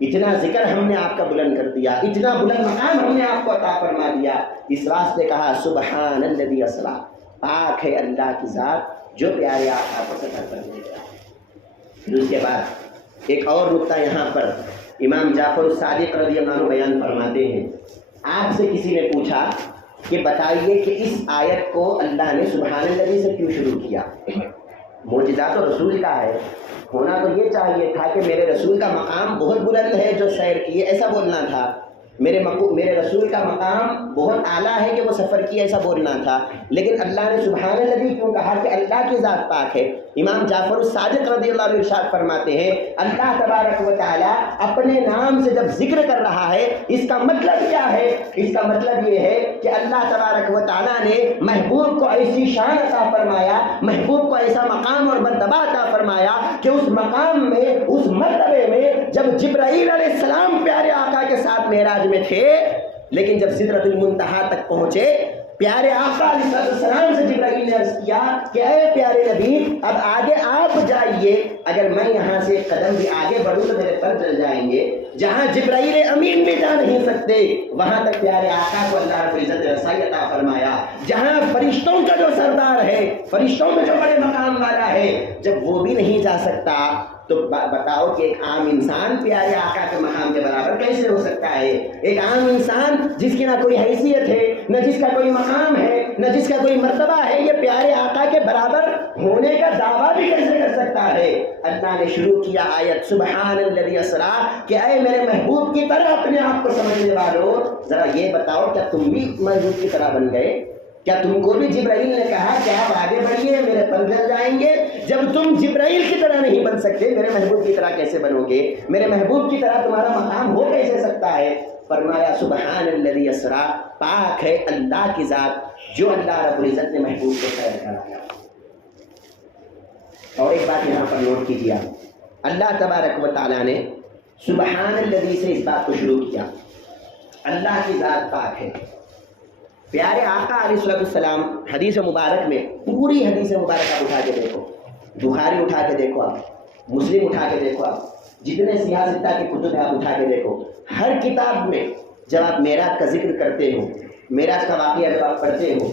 اتنا ذکر ہم نے آپ کا بلند کر دیا، اتنا بلند مقام ہم نے آپ کو عطا فرما دیا۔ اس واسطے کہا سبحان الذی اسرا، پاک ہے اللہ کی ذات جو پیارے آقا کو سفر پر لے گیا۔ پھر اس کے بعد ایک اور نقطہ یہاں پر امام جعفر الصادق رضی اللہ عنہ بیان فرماتے ہیں، آپ سے کسی نے پوچھا کہ بتائیے کہ اس آیت کو اللہ نے سبحان الذی سے کیوں شروع کیا؟ معجزہ تو رسول کا ہے، ہونا تو یہ چاہیے تھا کہ میرے رسول کا مقام بہت بلند ہے جو سیر کیے، ایسا بولنا تھا۔ میرے رسول کا مقام بہت اعلیٰ ہے کہ وہ سفر کیے، ایسا بولنا تھا۔ لیکن اللہ نے سبحان الذی کیوں کہا کہ اللہ کی ذات پاک ہے؟ امام جعفر الصادق رضی اللہ عنہ ارشاد فرماتے ہیں اللہ تبارک و تعالیٰ اپنے نام سے جب ذکر کر رہا ہے اس کا مطلب کیا ہے؟ اس کا مطلب یہ ہے کہ اللہ تبارک و تعالیٰ نے محبوب کو ایسی شان عطا فرمایا، محبوب کو ایسا مقام اور مرتبہ عطا فرمایا کہ اس مقام میں، اس مرتبے میں جب جبرائیل علیہ السلام پیارے آقا کے ساتھ معراج میں تھے، لیکن جب سدرۃ المنتہا تک پہنچے پیارے آقا علیہ السلام سے جبرائیل نے عرض کیا کہ اے پیارے نبی اب آگے آپ جائیے، اگر میں یہاں سے ایک قدم بھی آگے بڑھوں تو میرے پر چل جائیں گے۔ جہاں جبرائیل امین بھی جا نہیں سکتے وہاں تک پیارے آقا کو اللہ رب العزت نے رسائی عطا فرمایا۔ جہاں فرشتوں کا جو سردار ہے، فرشتوں میں جو بڑے مقام والا ہے، جب وہ بھی نہیں جا سکتا تو بتاؤ کہ ایک عام انسان پیارے آقا کے مقام کے برابر کیسے ہو سکتا ہے؟ ایک عام انسان جس کی نہ کوئی حیثیت ہے، نہ جس کا کوئی مقام ہے، نہ جس کا کوئی مرتبہ ہے، یہ پیارے آقا کے برابر ہونے کا دعویٰ بھی کیسے کر سکتا ہے؟ اللہ نے شروع کیا آیت سبحان الذی اسرا کہ اے میرے محبوب کی طرح اپنے آپ کو سمجھنے والوں ذرا یہ بتاؤ کیا تم بھی محبوب کی طرح بن گئے؟ کیا تم کو بھی جبرائیل نے کہا کہ آپ آگے بڑھیے میرے پر چل جائیں گے؟ جب تم جبرائیل کی طرح نہیں بن سکتے میرے محبوب کی طرح کیسے بنو گے؟ میرے محبوب کی طرح تمہارا مقام ہو کیسے سکتا ہے؟ فرمایا سبحان الذی اسرا، پاک ہے اللہ کی ذات جو اللہ رب العزت نے محبوب کو سیر کرایا۔ اور ایک بات یہاں پر نوٹ کیجیے، اللہ تبارک و تعالیٰ نے سبحان الذی سے اس بات کو شروع کیا، اللہ کی ذات پاک ہے۔ پیارے آقا علیہ السلام حدیث مبارک میں، پوری حدیث مبارک آپ اٹھا کے دیکھو، بخاری اٹھا کے دیکھو، آپ مسلم اٹھا کے دیکھو، آپ جتنے سیاہ ستہ کی کتب ہیں آپ اٹھا کے دیکھو، ہر کتاب میں جب آپ معراج کا ذکر کرتے ہو، معراج کا واقعہ جب آپ پڑھتے ہو،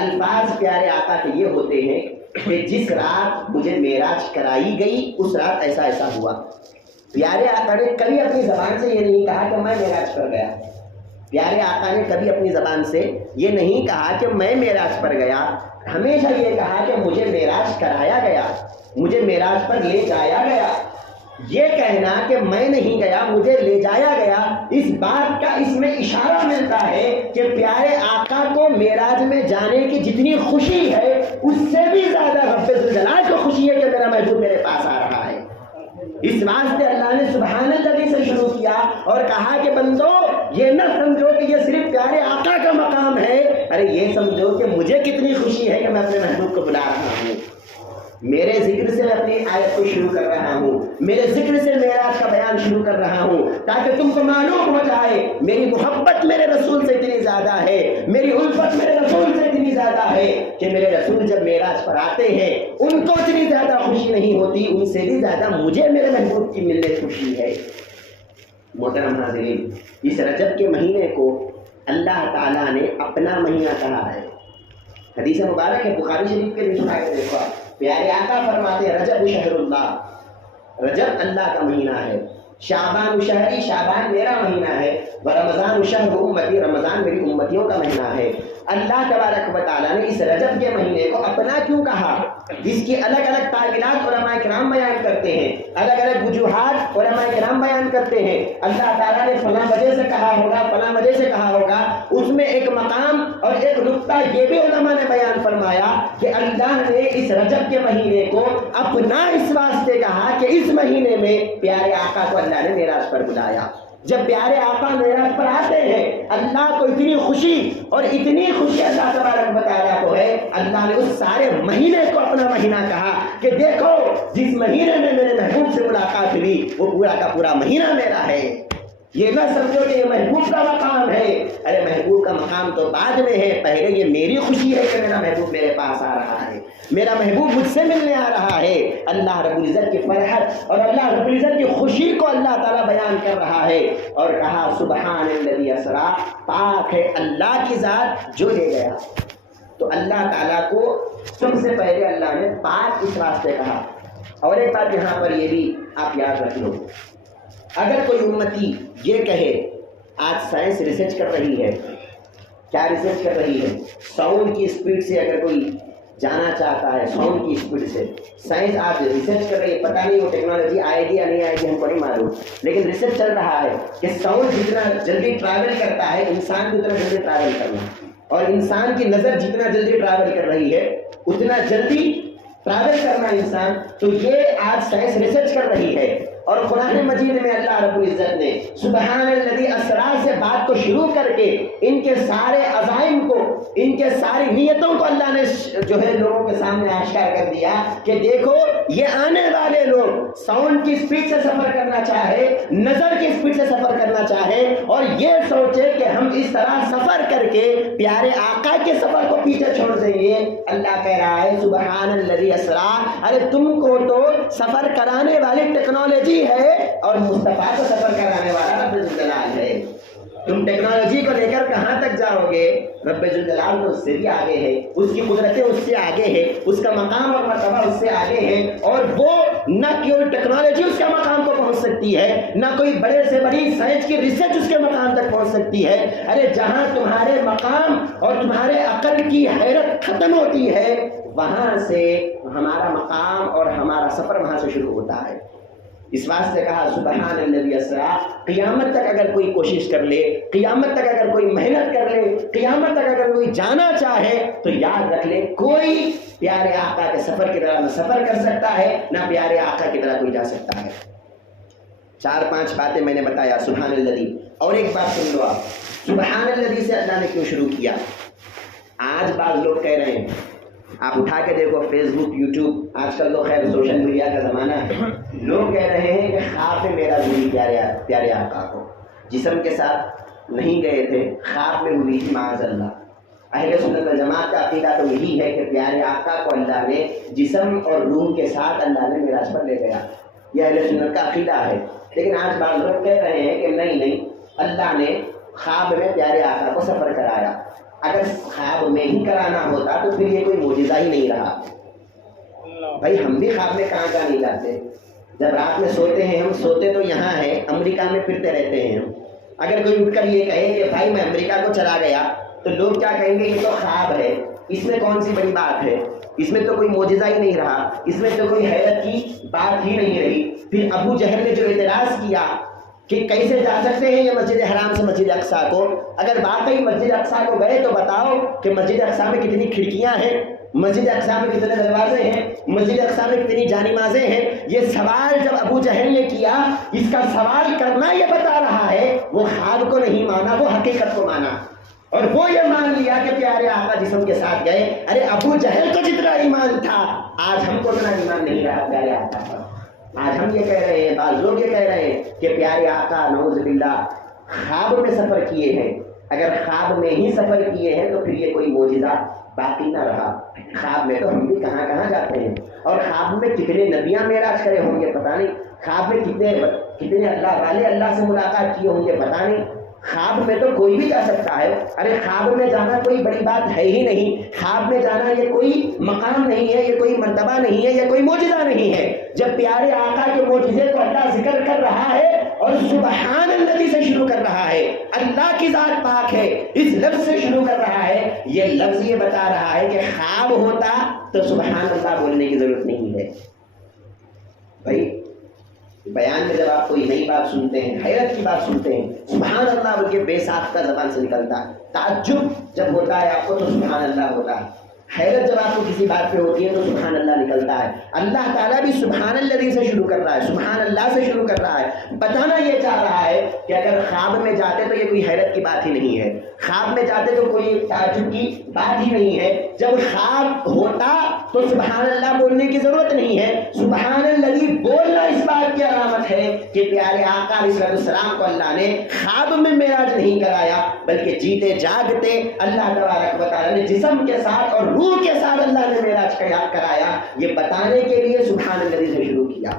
الفاظ پیارے آقا کے یہ ہوتے ہیں کہ جس رات مجھے معراج کرائی گئی اس رات ایسا ایسا ہوا۔ پیارے آقا نے کبھی اپنی زبان سے یہ نہیں کہا کہ میں معراج پر گیا، پیارے آقا نے کبھی اپنی زبان سے یہ نہیں کہا کہ میں معراج پر گیا، ہمیشہ یہ کہا کہ مجھے معراج کرایا گیا، مجھے معراج پر لے جایا گیا۔ یہ کہنا کہ میں نہیں گیا مجھے لے جایا گیا، اس بات کا اس میں اشارہ ملتا ہے کہ پیارے آقا کو معراج میں جانے کی جتنی خوشی ہے اس سے بھی زیادہ رب ذوالجلال کو خوشی ہے کہ میرا محبوب میرے پاس آ رہا ہے۔ اس واسطے اللہ نے سبحان اللہ سے شروع کیا اور کہا کہ بندو یہ نہ سمجھو کہ یہ صرف پیارے آقا کا مقام ہے، ارے یہ سمجھو کہ مجھے کتنی خوشی ہے کہ میں اپنے محبوب کو بلا رہا ہوں، میرے ذکر سے میں اپنی آیت کو شروع کر رہا ہوں، میرے ذکر سے معراج کا بیان شروع کر رہا ہوں، تاکہ تم کو معلوم ہو جائے میری محبت میرے رسول سے اتنی زیادہ ہے، میری الفت میرے رسول سے اتنی زیادہ ہے کہ میرے رسول جب معراج پر آتے ہیں ان کو اتنی زیادہ خوشی نہیں ہوتی، ان سے بھی زیادہ مجھے میرے محبوب کی ملنے خوشی ہے۔ محترم حاضرین، اس رجب کے مہینے کو اللہ تعالیٰ نے اپنا مہینہ کہا ہے۔ حدیث مبارک ہے بخاری شریف کے نسخہ کے دیکھو، پیارے آقا فرماتے ہیں رجب شہر اللہ، رجب اللہ کا مہینہ ہے، شعبان شہری، شعبان میرا مہینہ ہے، ورمضان شہر امتی، رمضان میری امتیوں کا مہینہ ہے۔ اللہ تبارک و تعالیٰ نے اس رجب کے مہینے کو اپنا کیوں کہا؟ اس کی الگ الگ تعویلات علماء کرام بیان کرتے ہیں، الگ الگ وجوہات علماء کرام بیان کرتے ہیں۔ اللہ تعالیٰ نے فلاں وجہ سے کہا ہوگا، فلاں وجہ سے کہا ہوگا، اس میں ایک مقام اور ایک نقطہ یہ بھی علماء نے بیان فرمایا کہ اللہ نے اس رجب کے مہینے کو اپنا اس واسطے کہا کہ اس مہینے میں پیارے آقا کو اللہ نے معراج پر بلایا۔ جب پیارے آقا معراج پر آتے ہیں اللہ کو اتنی خوشی، اور اتنی خوشی اللہ تبارک و تعالیٰ کو ہے، اللہ نے اس سارے مہینے کو اپنا مہینہ کہا کہ دیکھو جس مہینے میں میرے محبوب سے ملاقات ہوئی وہ پورا کا پورا مہینہ میرا ہے۔ یہ نہ سمجھو کہ یہ محبوب کا مقام ہے، ارے محبوب کا مقام تو بعد میں ہے، پہلے یہ میری خوشی ہے کہ میرا محبوب میرے پاس آ رہا ہے، میرا محبوب مجھ سے ملنے آ رہا ہے۔ اللہ رب العزت کی فرحت اور اللہ رب العزت کی خوشی کو اللہ تعالیٰ بیان کر رہا ہے اور کہا سبحان الذی اسریٰ، پاک ہے اللہ کی ذات جو لے گیا۔ تو اللہ تعالیٰ کو سب سے پہلے اللہ نے پاک اس واسطے کہا۔ اور ایک بات یہاں پر یہ بھی آپ یاد رکھ لو، اگر کوئی امتی یہ کہے، آج سائنس ریسرچ کر رہی ہے، کیا ریسرچ کر رہی ہے؟ ساؤنڈ کی اسپیڈ سے اگر کوئی جانا چاہتا ہے، ساؤنڈ کی اسپیڈ سے سائنس آج ریسرچ کر رہی ہے، پتہ نہیں وہ ٹیکنالوجی آئے گی یا نہیں آئے گی ہم کو نہیں معلوم، لیکن ریسرچ چل رہا ہے کہ ساؤنڈ جتنا جلدی ٹریول کرتا ہے انسان بھی اتنا جلدی ٹریول کرنا، اور انسان کی نظر جتنا جلدی ٹریول کر رہی ہے اتنا جلدی ٹریول کرنا انسان۔ تو یہ آج سائنس ریسرچ کر رہی ہے، اور قرآن مجید میں اللہ رب العزت نے سبحان الذی اسریٰ سے بات کو شروع کر کے ان کے سارے عزائم کو، ان کے ساری نیتوں کو اللہ نے جو ہے لوگوں کے سامنے آشکار کر دیا کہ دیکھو یہ آنے والے لوگ ساؤنڈ کی اسپیڈ سے سفر کرنا چاہے، نظر کی اسپیڈ سے سفر کرنا چاہے، اور یہ سوچے کہ ہم اس طرح سفر کر کے پیارے آقا کے سفر کو پیچھے چھوڑ دیں گے۔ اللہ کہہ رہا ہے سبحان الذی اسریٰ، ارے تم کو تو سفر کرانے والی ٹیکنالوجی ہے اور مصطفیٰ کو سفر کرانے والا رب ذوالجلال ہے۔ تم ٹیکنالوجی کو لے کر کہاں تک جاؤ گے؟ رب ذوالجلال تو اس سے بھی آگے ہے، اس کی قدرتیں اس سے آگے ہے، اس کا مقام اور مرتبہ اس سے آگے ہے، اور وہ نہ کوئی ٹیکنالوجی اس کے مقام کو پہنچ سکتی ہے، نہ کوئی بڑے سے بڑی سائنس کی ریسرچ اس کے مقام تک پہنچ سکتی ہے۔ ارے جہاں تمہارے مقام اور تمہارے عقل کی حیرت ختم ہوتی ہے وہاں سے ہمارا مقام اور ہمارا سفر وہاں سے شروع ہوتا ہے۔ اس واسطے کہا سبحان الذی اسریٰ۔ قیامت تک اگر کوئی کوشش کر لے، قیامت تک اگر کوئی محنت کر لے، قیامت تک اگر کوئی جانا چاہے تو یاد رکھ لے کوئی پیارے آقا کے سفر کی طرح نہ سفر کر سکتا ہے، نہ پیارے آقا کی طرح کوئی جا سکتا ہے۔ 4-5 باتیں میں نے بتایا سبحان الذی۔ اور ایک بات سن لو آپ، سبحان الذی سے اللہ نے کیوں شروع کیا؟ آج بعض لوگ کہہ رہے ہیں، آپ اٹھا کے دیکھو فیس بک، یوٹیوب، آج کل تو خیر سوشل میڈیا کا زمانہ ہے، لوگ کہہ رہے ہیں کہ خواب میں میرا ہوئی پیارے آقا کو، جسم کے ساتھ نہیں گئے تھے، خواب میں ہوئی تھی معاذ اللہ۔ اہل سنت والجماعت کا عقیدہ تو یہی ہے کہ پیارے آقا کو اللہ نے جسم اور روح کے ساتھ اللہ نے معراج پر لے گیا، یہ اہل سنت کا عقیدہ ہے۔ لیکن آج بعض لوگ کہہ رہے ہیں کہ نہیں، اللہ نے خواب میں پیارے آقا کو سفر کرایا۔ اگر خواب میں ہی کرانا ہوتا تو پھر یہ کوئی معجزہ ہی نہیں رہا۔ بھائی ہم بھی خواب میں کہاں نہیں جاتے، جب رات میں سوتے ہیں، ہم سوتے تو یہاں ہیں، امریکہ میں پھرتے رہتے ہیں ہم۔ اگر کوئی اٹھ کر یہ کہے کہ بھائی میں امریکہ کو چلا گیا تو لوگ کیا کہیں گے، یہ تو خواب ہے، اس میں کون سی بڑی بات ہے، اس میں تو کوئی معجزہ ہی نہیں رہا، اس میں تو کوئی حیرت کی بات ہی نہیں رہی۔ پھر ابو جہل نے جو اعتراض کیا کہ کیسے جا سکتے ہیں یہ مسجد حرام سے مسجد اقصیٰ کو، اگر واقعی مسجد اقصیٰ کو گئے تو بتاؤ کہ مسجد اقصیٰ میں کتنی کھڑکیاں ہیں، مسجد اقصی میں کتنے دروازے ہیں، مسجد اقصی میں کتنی جانمازیں ہیں، یہ سوال جب ابو جہل نے کیا، اس کا سوال کرنا یہ بتا رہا ہے وہ خواب کو نہیں مانا، وہ حقیقت کو مانا، اور وہ یہ مان لیا کہ پیارے آقا جسم کے ساتھ گئے۔ ارے ابو جہل کو جتنا ایمان تھا آج ہم کو اتنا ایمان نہیں رہا پیارے آقا پر۔ آج ہم یہ کہہ رہے ہیں، بعض لوگ یہ کہہ رہے ہیں کہ پیارے آقا نعوذ باللہ خواب میں سفر کیے ہیں۔ اگر خواب میں ہی سفر کیے ہیں تو پھر یہ کوئی معجزہ باقی نہ رہا۔ خواب میں تو ہم بھی کہاں کہاں جاتے ہیں، اور خواب میں کتنے نبیاں معراج کرے ہوں گے پتہ نہیں، خواب میں کتنے اللہ والے اللہ سے ملاقات کیے ہوں گے پتہ نہیں۔ خواب میں تو کوئی بھی جا سکتا ہے۔ ارے خواب میں جانا کوئی بڑی بات ہے ہی نہیں، خواب میں جانا یہ کوئی مقام نہیں ہے، یہ کوئی مرتبہ نہیں ہے، یہ کوئی معجزہ نہیں ہے۔ جب پیارے آقا کے معجزے کو اللہ ذکر کر رہا ہے اور سبحان اللہ سے شروع کر رہا ہے، اللہ کی ذات پاک ہے، اس لفظ سے شروع کر رہا ہے، یہ لفظ یہ بتا رہا ہے کہ خواب ہوتا تو سبحان اللہ بولنے کی ضرورت نہیں ہے۔ بھائی بیان میں جب آپ کوئی نئی بات سنتے ہیں، حیرت کی بات سنتے ہیں، سبحان اللہ بول کے بے ساختہ زبان سے نکلتا ہے۔ تعجب جب ہوتا ہے آپ کو تو سبحان اللہ ہوتا ہے، حیرت جب آپ کو کسی بات پہ ہوتی ہے تو سبحان اللہ نکلتا ہے۔ اللہ تعالیٰ بھی سبحان اللہ سے شروع کر رہا ہے، سبحان اللہ سے شروع کر رہا ہے۔ بتانا یہ چاہ رہا ہے کہ اگر خواب میں جاتے تو یہ کوئی حیرت کی بات ہی نہیں ہے، خواب میں جاتے تو کوئی تعجب کی بات ہی نہیں ہے۔ جب خواب ہوتا تو سبحان اللہ بولنے کی ضرورت نہیں ہے، سبحان اللہ بولنا اس بات کی علامت ہے کہ پیارے آقا علیہ السلام کو اللہ نے خواب میں معراج نہیں کرایا، بلکہ جیتے جاگتے اللہ تبارک و تعالیٰ نے جسم کے ساتھ اور روح کے ساتھ اللہ نے معراج کرایا۔ یہ بتانے کے لیے سبحان اللہ سے شروع کیا۔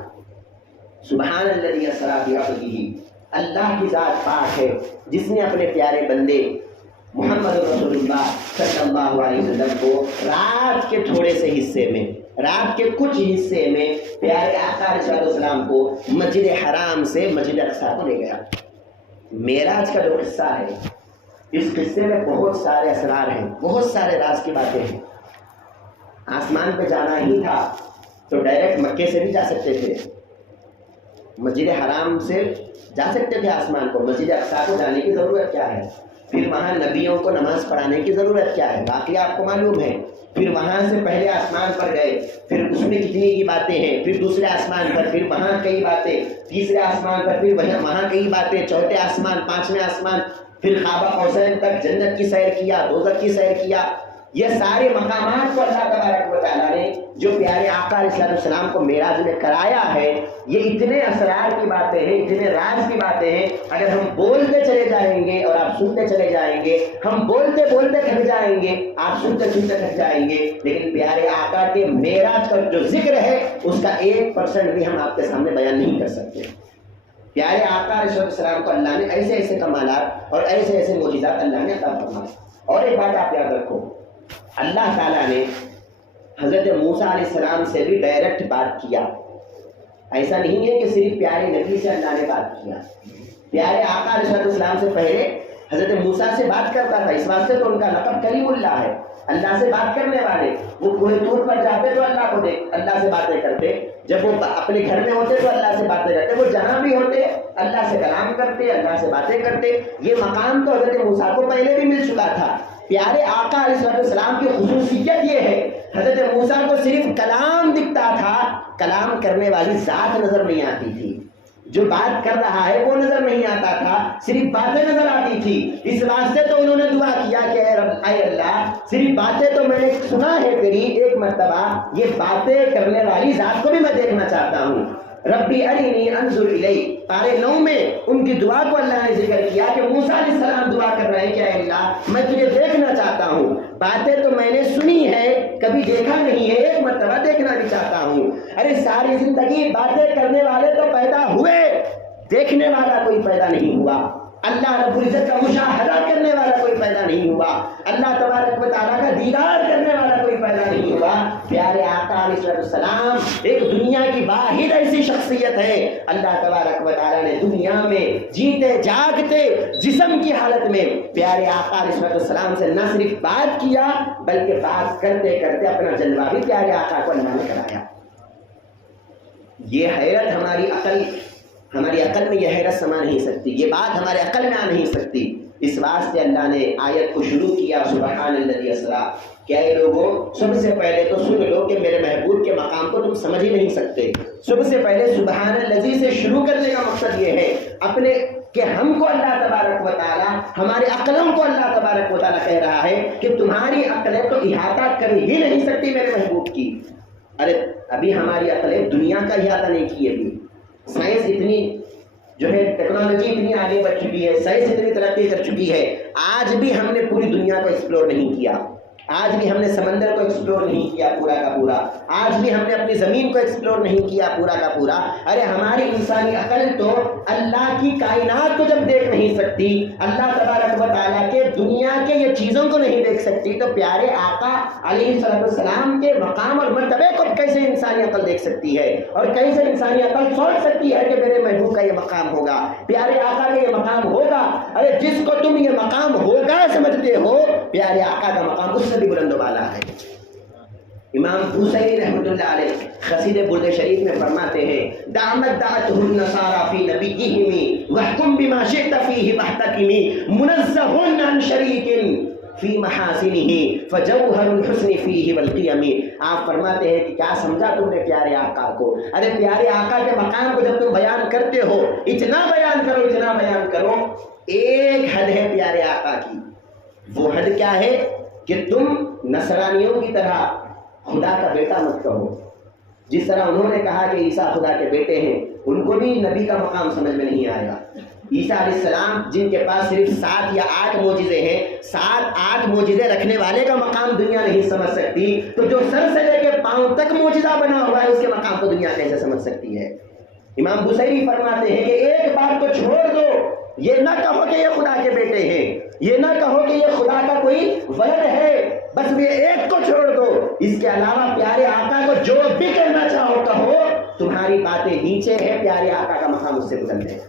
سبحان الذی اسری بعبدہ، اللہ کی ذات پاک ہے جس نے اپنے پیارے بندے محمد رسول اللہ صلی اللہ علیہ وسلم کو رات کے تھوڑے سے حصے میں، رات کے کچھ حصے میں پیارے آقا علیہ السلام کو مسجد حرام سے مسجد اقصی کو لے گیا۔ معراج کا جو قصہ ہے، اس قصے میں بہت سارے اسرار ہیں، بہت سارے راز کی باتیں ہیں۔ آسمان پہ جانا ہی تھا تو ڈائریکٹ مکے سے بھی جا سکتے تھے، مسجد حرام سے جا سکتے تھے آسمان کو، مسجد اقصی کو جانے کی ضرورت کیا ہے؟ پھر وہاں نبیوں کو نماز پڑھانے کی ضرورت کیا ہے؟ باقی آپ کو معلوم ہے۔ پھر وہاں سے پہلے آسمان پر گئے، پھر اس میں کتنی کی باتیں ہیں، پھر دوسرے آسمان پر، پھر وہاں کئی باتیں، تیسرے آسمان پر، پھر وہاں کئی باتیں، چوتھے آسمان، پانچویں آسمان، پھر قاب قوسین تک جنت کی سیر کیا، دوزخ کی سیر کیا۔ یہ سارے مقامات کو اللہ تبارک و تعالیٰ نے جو پیارے آقا علیہ السلام کو معراج میں کرایا ہے، یہ اتنے اسرار کی باتیں ہیں، اتنے راز کی باتیں ہیں۔ اگر ہم بولتے چلے جائیں گے اور آپ سنتے چلے جائیں گے، ہم بولتے بولتے تھک جائیں گے، آپ سنتے سنتے تھک جائیں گے، لیکن پیارے آقا کے معراج کا جو ذکر ہے اس کا 1% بھی ہم آپ کے سامنے بیان نہیں کر سکتے۔ پیارے آقا علیہ السلام کو اللہ نے ایسے ایسے کمالات اور ایسے ایسے معجزات اللہ نے عطا فرمائے۔ اور ایک بات آپ یاد رکھو، اللہ تعالیٰ نے حضرت موسیٰ علیہ السلام سے بھی ڈائریکٹ بات کیا۔ ایسا نہیں ہے کہ صرف پیارے نبی سے اللہ نے بات کیا، پیارے آقا علیہ السلام سے پہلے حضرت موسیٰ سے بات کرتا تھا، اس واسطے تو ان کا لقب کلیم اللہ ہے، اللہ سے بات کرنے والے۔ وہ کوہ طور پر جاتے تو اللہ کو اللہ سے باتیں کرتے، جب وہ اپنے گھر میں ہوتے تو اللہ سے باتیں کرتے، وہ جہاں بھی ہوتے اللہ سے کلام کرتے، اللہ سے باتیں کرتے۔ یہ مقام تو حضرت موسیٰ کو پہلے بھی مل چکا تھا۔ پیارے آقا علیہ السلام کی خصوصیت یہ ہے، حضرت موسیٰ کو صرف کلام دکھتا تھا، کلام کرنے والی ذات نظر نہیں آتی تھی، جو بات کر رہا ہے وہ نظر نہیں آتا تھا، صرف باتیں نظر آتی تھی۔ اس واسطے تو انہوں نے دعا کیا کہ اے اللہ، صرف باتیں تو میں نے سنا ہے تیری ایک مرتبہ، یہ باتیں کرنے والی ذات کو بھی میں دیکھنا چاہتا ہوں۔ ربی ارینی انظر الیک، پارے 9 میں ان کی دعا کو اللہ نے ذکر کیا کہ موسیٰ علیہ السلام دعا کر رہے ہیں کہ اے اللہ میں تجھے دیکھنا چاہتا ہوں، باتیں تو میں نے سنی ہے کبھی دیکھا نہیں ہے، ایک مرتبہ دیکھنا بھی چاہتا ہوں۔ ارے ساری زندگی باتیں کرنے والے تو پیدا ہوئے، دیکھنے والا کوئی پیدا نہیں ہوا، اللہ رب العزت کا مشاہدہ کرنے والا کوئی پیدا نہیں ہوا، اللہ تبارک و تعالیٰ کا دیدار کرنے والا کوئی پیدا نہیں ہوا۔ پیارے آقا علیہ السلام ایک دنیا کی واحد ایسی شخصیت ہے، اللہ تبارک و تعالیٰ نے دنیا میں جیتے جاگتے جسم کی حالت میں پیارے آقا علیہ السلام سے نہ صرف بات کیا بلکہ بات کرتے کرتے اپنا جلوہ بھی پیارے آقا کو اللہ نے کرایا۔ یہ حیرت ہماری عقل میں یہ حیرت سما نہیں سکتی، یہ بات ہمارے عقل میں آ نہیں سکتی۔ اس واسطے اللہ نے آیت کو شروع کیا سبحان الذی اسریٰ. کیا اے لوگوں، سب سے پہلے تو سن لو کہ میرے محبوب کے مقام کو تم سمجھ ہی نہیں سکتے. سب سے پہلے سبحان الذی سے شروع کرنے کا مقصد یہ ہے اپنے کہ ہم کو اللہ تبارک و تعالیٰ، ہمارے عقلوں کو اللہ تبارک و تعالیٰ کہہ رہا ہے کہ تمہاری عقلیں تو احاطہ کر ہی نہیں سکتی میرے محبوب کی. ارے ابھی ہماری عقلیں دنیا کا احاطہ نہیں کی. ابھی سائنس اتنی جو ہے، ٹیکنالوجی اتنی آگے بڑھ چکی ہے، سائنس اتنی ترقی کر چکی ہے، آج بھی ہم نے پوری دنیا کو ایکسپلور نہیں کیا. آج بھی ہم نے سمندر کو ایکسپلور نہیں کیا پورا کا پورا. آج بھی ہم نے اپنی زمین کو ایکسپلور نہیں کیا پورا کا پورا. ارے ہماری انسانی عقل تو اللہ کی کائنات کو جب دیکھ نہیں سکتی، اللہ تبارک و تعالیٰ کے دنیا کے یہ چیزوں کو نہیں دیکھ سکتی، تو پیارے آقا علیہ السلام کے مقام اور مرتبے کو کیسے انسانی عقل دیکھ سکتی ہے، اور کیسے انسانی عقل سوچ سکتی ہے کہ میرے محبوب کا یہ مقام ہوگا، پیارے آقا کا یہ مقام ہوگا. ارے جس کو تم یہ مقام ہوگا سمجھتے ہو، پیارے آقا کا مقام اس سے بھی بلند و بالا ہے. امام بوصیری رحمۃ اللہ علیہ قصیدہ برد شریف میں فرماتے ہیں دعمت دعتہ النصارى فی نبیہم واحکم بما شئت فیہ واحتکم منزہ عن شریک فی محاسنہ فجوہر الحسن فیہ والقیم. آپ فرماتے ہیں کہ کیا سمجھا تم نے پیارے آقا کو. ارے پیارے آقا کے مقام کو جب تم بیان کرتے ہو، اتنا بیان کرو، اتنا بیان کرو، ایک حد ہے پیارے آقا کی. وہ حد کیا ہے کہ تم نصرانیوں کی طرح خدا کا بیٹا مت کہو. جس طرح انہوں نے کہا کہ عیسیٰ خدا کے بیٹے ہیں، ان کو بھی نبی کا مقام سمجھ میں نہیں آیا. عیسیٰ علیہ السلام جن کے پاس صرف 7 یا 8 معجزے ہیں، 7-8 معجزے رکھنے والے کا مقام دنیا نہیں سمجھ سکتی، تو جو سر سے لے کے پاؤں تک معجزہ بنا ہوا ہے اس کے مقام کو دنیا کیسے سمجھ سکتی ہے. امام بوصیری فرماتے ہیں کہ ایک بات کو چھوڑ دو، یہ نہ کہو کہ یہ خدا کے بیٹے ہیں، یہ نہ کہو کہ یہ خدا کا کوئی ولد ہے، بس یہ ایک کو چھوڑ دو. اس کے علاوہ پیارے آقا کو جو بھی کہنا چاہو کہو، تمہاری باتیں نیچے ہیں، پیارے آقا کا مقام اس سے بلند ہے.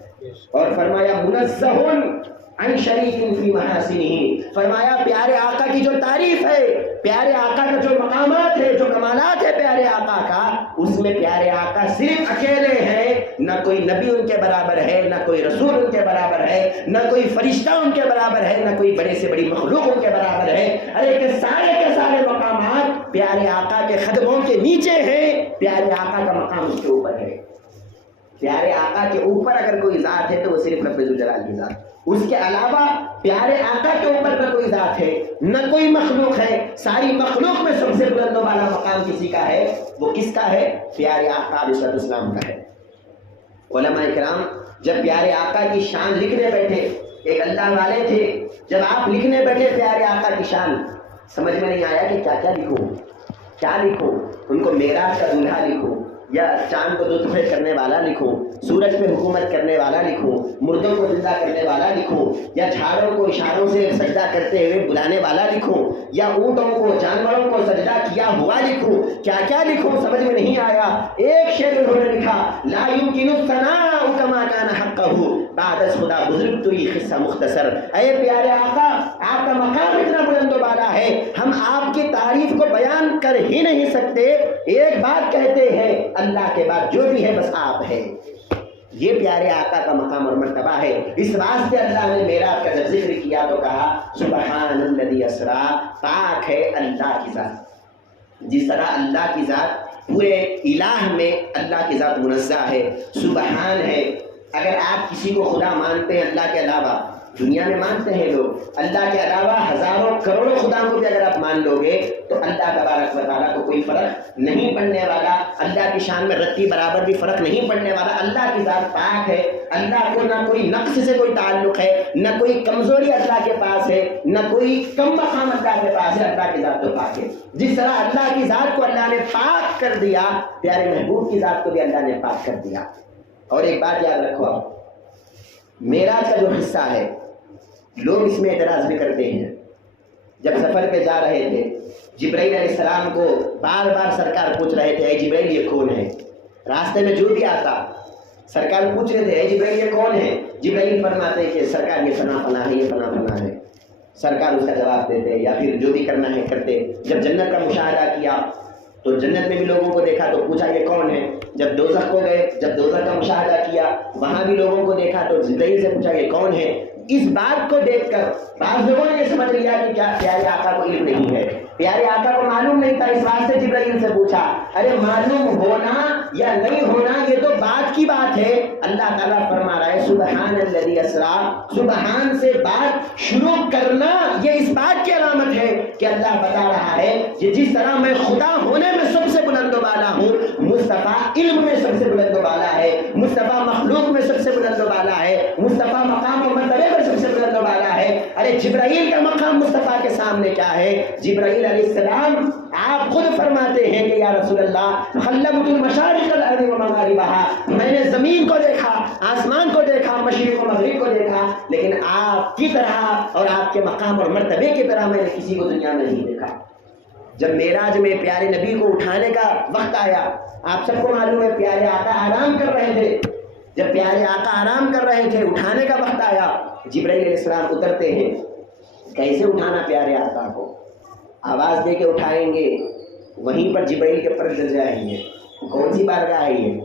اور فرمایا منزہ عن شریک فی محاسنہ، فرمایا پیارے آقا کی جو تعریف ہے، پیارے آقا کا جو مقامات ہے، جو کمالات ہے پیارے آقا کا، اس میں پیارے آقا صرف اکیلے ہیں. نہ کوئی نبی ان کے برابر ہے، نہ کوئی رسول ان کے برابر ہے، نہ کوئی فرشتہ ان کے برابر ہے، نہ کوئی بڑے سے بڑی مخلوق ان کے برابر ہے. ارے کہ سارے کے سارے مقامات پیارے آقا کے قدموں کے نیچے ہیں، پیارے آقا کا مقام اس کے اوپر ہے. پیارے آقا کے اوپر اگر کوئی ذات ہے تو وہ صرف رب ذوالجلال کی ذات. اس کے علاوہ پیارے آقا کے اوپر نہ کوئی ذات ہے، نہ کوئی مخلوق ہے. ساری مخلوق میں سب سے بلند و بالا مقام کسی کا ہے، وہ کس کا ہے؟ پیارے آقا علیہ السلام کا ہے. علماء کرام جب پیارے آقا کی شان لکھنے بیٹھے، ایک اللہ والے تھے، جب آپ لکھنے بیٹھے پیارے آقا کی شان، سمجھ میں نہیں آیا کہ کیا لکھوں، کیا لکھوں. ان کو معراج کا دولہا لکھوں، یا چاند کو 2 ٹکڑے کرنے والا لکھوں، سورج پہ حکومت کرنے والا لکھوں، مردوں کو زندہ کرنے والا لکھوں، یا جھاڑوں کو اشاروں سے سجدہ کرتے ہوئے بلانے والا لکھوں، یا اونٹوں کو، جانوروں کو سجدہ کیا ہوا لکھوں، کیا لکھوں سمجھ میں نہیں آیا. ایک شعر انہوں نے لکھا لا يمكن الثناء كما كان حقه بعد از خدا بزرگ تو یہ قصہ مختصر. اے پیارے آقا، آپ کا مقام اتنا بلند و بالا ہے، ہم آپ کی تعریف کو بیان کر ہی نہیں سکتے. ایک بات کہتے ہیں، اللہ کے بعد جو بھی ہے بس آپ ہے. یہ پیارے آقا کا مقام اور مرتبہ ہے. اس واسطے اللہ نے معراج کا جب ذکر کیا تو کہا سبحان الذی اسریٰ، پاک ہے اللہ کی ذات. جس طرح اللہ کی ذات پورے الہ میں اللہ کی ذات منزہ ہے، سبحان ہے. اگر آپ کسی کو خدا مانتے ہیں اللہ کے علاوہ، دنیا میں مانتے ہیں لوگ، اللہ کے علاوہ ہزاروں کروڑوں خدا کو بھی اگر آپ مان لو گے تو اللہ تبارک و تعالیٰ کو کوئی فرق نہیں پڑنے والا. اللہ کی شان میں رتی برابر بھی فرق نہیں پڑنے والا. اللہ کی ذات پاک ہے، اللہ کو نہ کوئی نقص سے کوئی تعلق ہے، نہ کوئی کمزوری اللہ کے پاس ہے، نہ کوئی کم مقام اللہ کے پاس ہے. اللہ کی ذات تو پاک ہے. جس طرح اللہ کی ذات کو اللہ نے پاک کر دیا، پیارے محبوب کی ذات کو بھی اللہ نے پاک کر دیا. اور ایک بات یاد رکھو، آپ معراج کا جو حصہ ہے لوگ اس میں اعتراض بھی کرتے ہیں. جب سفر پہ جا رہے تھے، جبرائیل علیہ السلام کو بار بار سرکار پوچھ رہے تھے اے جبرائیل یہ کون ہے. راستے میں جو بھی آتا سرکار پوچھ رہے تھے اے جبرائیل یہ کون ہے. جبرائیل فرماتے ہیں کہ سرکار یہ فلاں فلاں ہے، یہ فلاں فلاں ہے. سرکار اس کا جواب دیتے یا پھر جو بھی کرنا ہے کرتے. جب جنت کا مشاہدہ کیا تو جنت میں بھی لوگوں کو دیکھا تو پوچھا یہ کون ہے. جب دوزخ کو گئے، جب دوزخ کا مشاہدہ کیا وہاں بھی لوگوں کو دیکھا تو جبرائیل سے پوچھا یہ کون ہے. اس بات کو دیکھ کر بعض لوگوں نے یہ سمجھ لیا کہ کیا پیارے آقا کو علم نہیں ہے، پیارے آقا کو معلوم نہیں تھا، اس واسطے جبرائیل سے پوچھا. ارے معلوم ہونا یا نہیں ہونا یہ تو بات کی بات ہے. اللہ تعالیٰ فرما رہا ہے سبحان الذی اسرا، سبحان سے بات شروع کرنا یہ اس بات کی علامت ہے کہ اللہ بتا رہا ہے کہ جس طرح میں خدا ہونے میں سب سے بلند و بالا ہوں، مصطفیٰ علم میں سب سے بلند و بالا ہے، مصطفیٰ مخلوق میں سب سے بلند و بالا ہے، مصطفیٰ مقام و مرتبے میں سب سے بلند و بالا ہے. ارے جبرائیل کا مقام مصطفیٰ کے سامنے کیا ہے؟ جبرائیل علیہ السلام آپ خود فرماتے ہیں کہ یا رسول اللہ خلمت المشارق الارض و مغاربہا، میں نے زمین کو دیکھا، آسمان کو دیکھا، مشرق و مغرب کو دیکھا، لیکن آپ کی طرح اور آپ کے مقام اور مرتبے کی طرح میں نے کسی کو دنیا میں نہیں دیکھا. جب معراج میں پیارے نبی کو اٹھانے کا وقت آیا، آپ سب کو معلوم ہے پیارے آقا آرام کر رہے تھے، جب پیارے آقا آرام کر رہے تھے اٹھانے کا وقت آیا، جبرائیل علیہ السلام اترتے ہیں. کیسے اٹھانا پیارے آقا کو؟ آواز دے کے اٹھائیں گے، وہیں پر جبرائیل کے پر گر جائیں گے. کون سی بارگاہ ہے یہ؟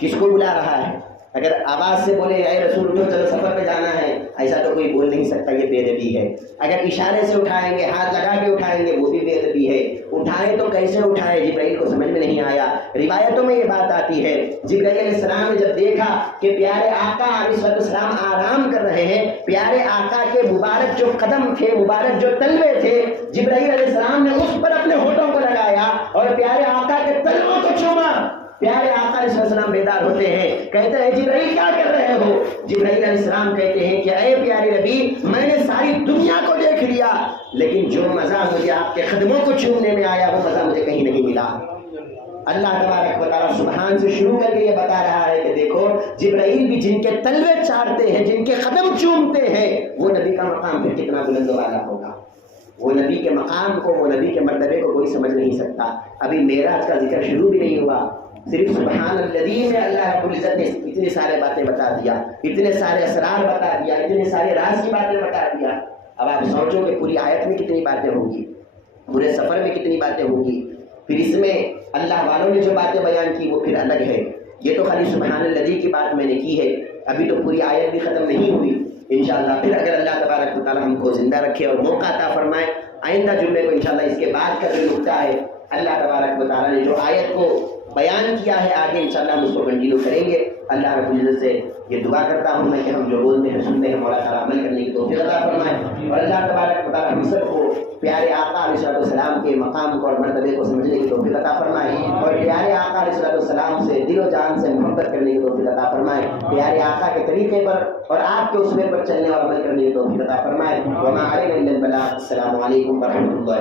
کس کو بلا رہا ہے؟ اگر آواز سے بولے اے رسول اٹھو چلو سفر پہ جانا ہے، ایسا تو کوئی بول نہیں سکتا، یہ بے ادبی ہے. اگر اشارے سے اٹھائیں گے، ہاتھ لگا کے اٹھائیں گے، وہ بھی بے ادبی ہے. اٹھائیں تو کیسے اٹھائے؟ جبرائیل کو سمجھ میں نہیں آیا. روایتوں میں یہ بات آتی ہے جبرائیل علیہ السلام نے جب دیکھا کہ پیارے آقا علیہ السلام آرام کر رہے ہیں، پیارے آقا کے مبارک جو قدم تھے، مبارک جو تلوے تھے، جبرائیل علیہ السلام نے اس پر اپنے ہونٹوں کو لگایا اور پیارے آقا کے تلووں کو چوما. پیارے آقا علیہ السلام بیدار ہوتے ہیں، کہتے ہیں جبرائیل کیا کر رہے ہو؟ جبرائیل علیہ السلام کہتے ہیں کہ اے پیارے نبی میں نے ساری دنیا کو دیکھ لیا، لیکن جو مزہ مجھے آپ کے قدموں کو چومنے میں آیا وہ مزہ مجھے کہیں نہیں ملا. اللہ تبارک و تعالیٰ سبحان سے شروع کر کے یہ بتا رہا ہے کہ دیکھو جبرائیل بھی جن کے تلوے چاٹتے ہیں، جن کے قدم چومتے ہیں، وہ نبی کا مقام پھر کتنا بلند و بالا ہوگا. وہ نبی کے مقام کو، وہ نبی کے مرتبے کو کوئی سمجھ نہیں سکتا. ابھی معراج کا ذکر شروع بھی نہیں ہوا، صرف سبحان الذی میں اللہ رب العزت نے اتنی سارے باتیں بتا دیا، اتنے سارے اسرار بتا دیا، اتنے سارے راز کی باتیں بتا دیا. اب آپ سوچو کہ پوری آیت میں کتنی باتیں ہوں گی، پورے سفر میں کتنی باتیں ہوں گی. پھر اس میں اللہ والوں نے جو باتیں بیان کی وہ پھر الگ ہے. یہ تو خالی سبحان الذی کی بات میں نے کی ہے، ابھی تو پوری آیت بھی ختم نہیں ہوئی. انشاءاللہ پھر اگر اللہ تبارک و تعالیٰ ہم کو زندہ رکھے اور موقع عطا فرمائے، آئندہ جمعے کو انشاءاللہ اس کے بعد کا جو نقطہ ہے اللہ تبارک و تعالیٰ نے جو آیت کو بیان کیا ہے آگے انشاءاللہ ہم اس کو کنٹینیو کریں گے. اللہ رب العزت سے یہ دعا کرتا ہوں میں کہ ہم جو بولتے ہیں سنتے ہیں مولا تعالیٰ عمل کرنے کی توفیق عطا فرمائے، اور اللہ تبارک و تعالیٰ ہم سب کو پیارے آقا علیہ السلام کے مقام کو اور مرتبے کو سمجھنے کی توفیق عطا فرمائے، اور پیارے آقا علیہ السلام سے دل و جان سے محبت کرنے کی توفیق عطا فرمائے، پیارے آقا کے طریقے پر اور آپ کے اصول پر چلنے اور عمل کرنے کی توفیق عطا فرمائے. وما علینا الا البلاغ. السلام علیکم ورحمۃ اللہ.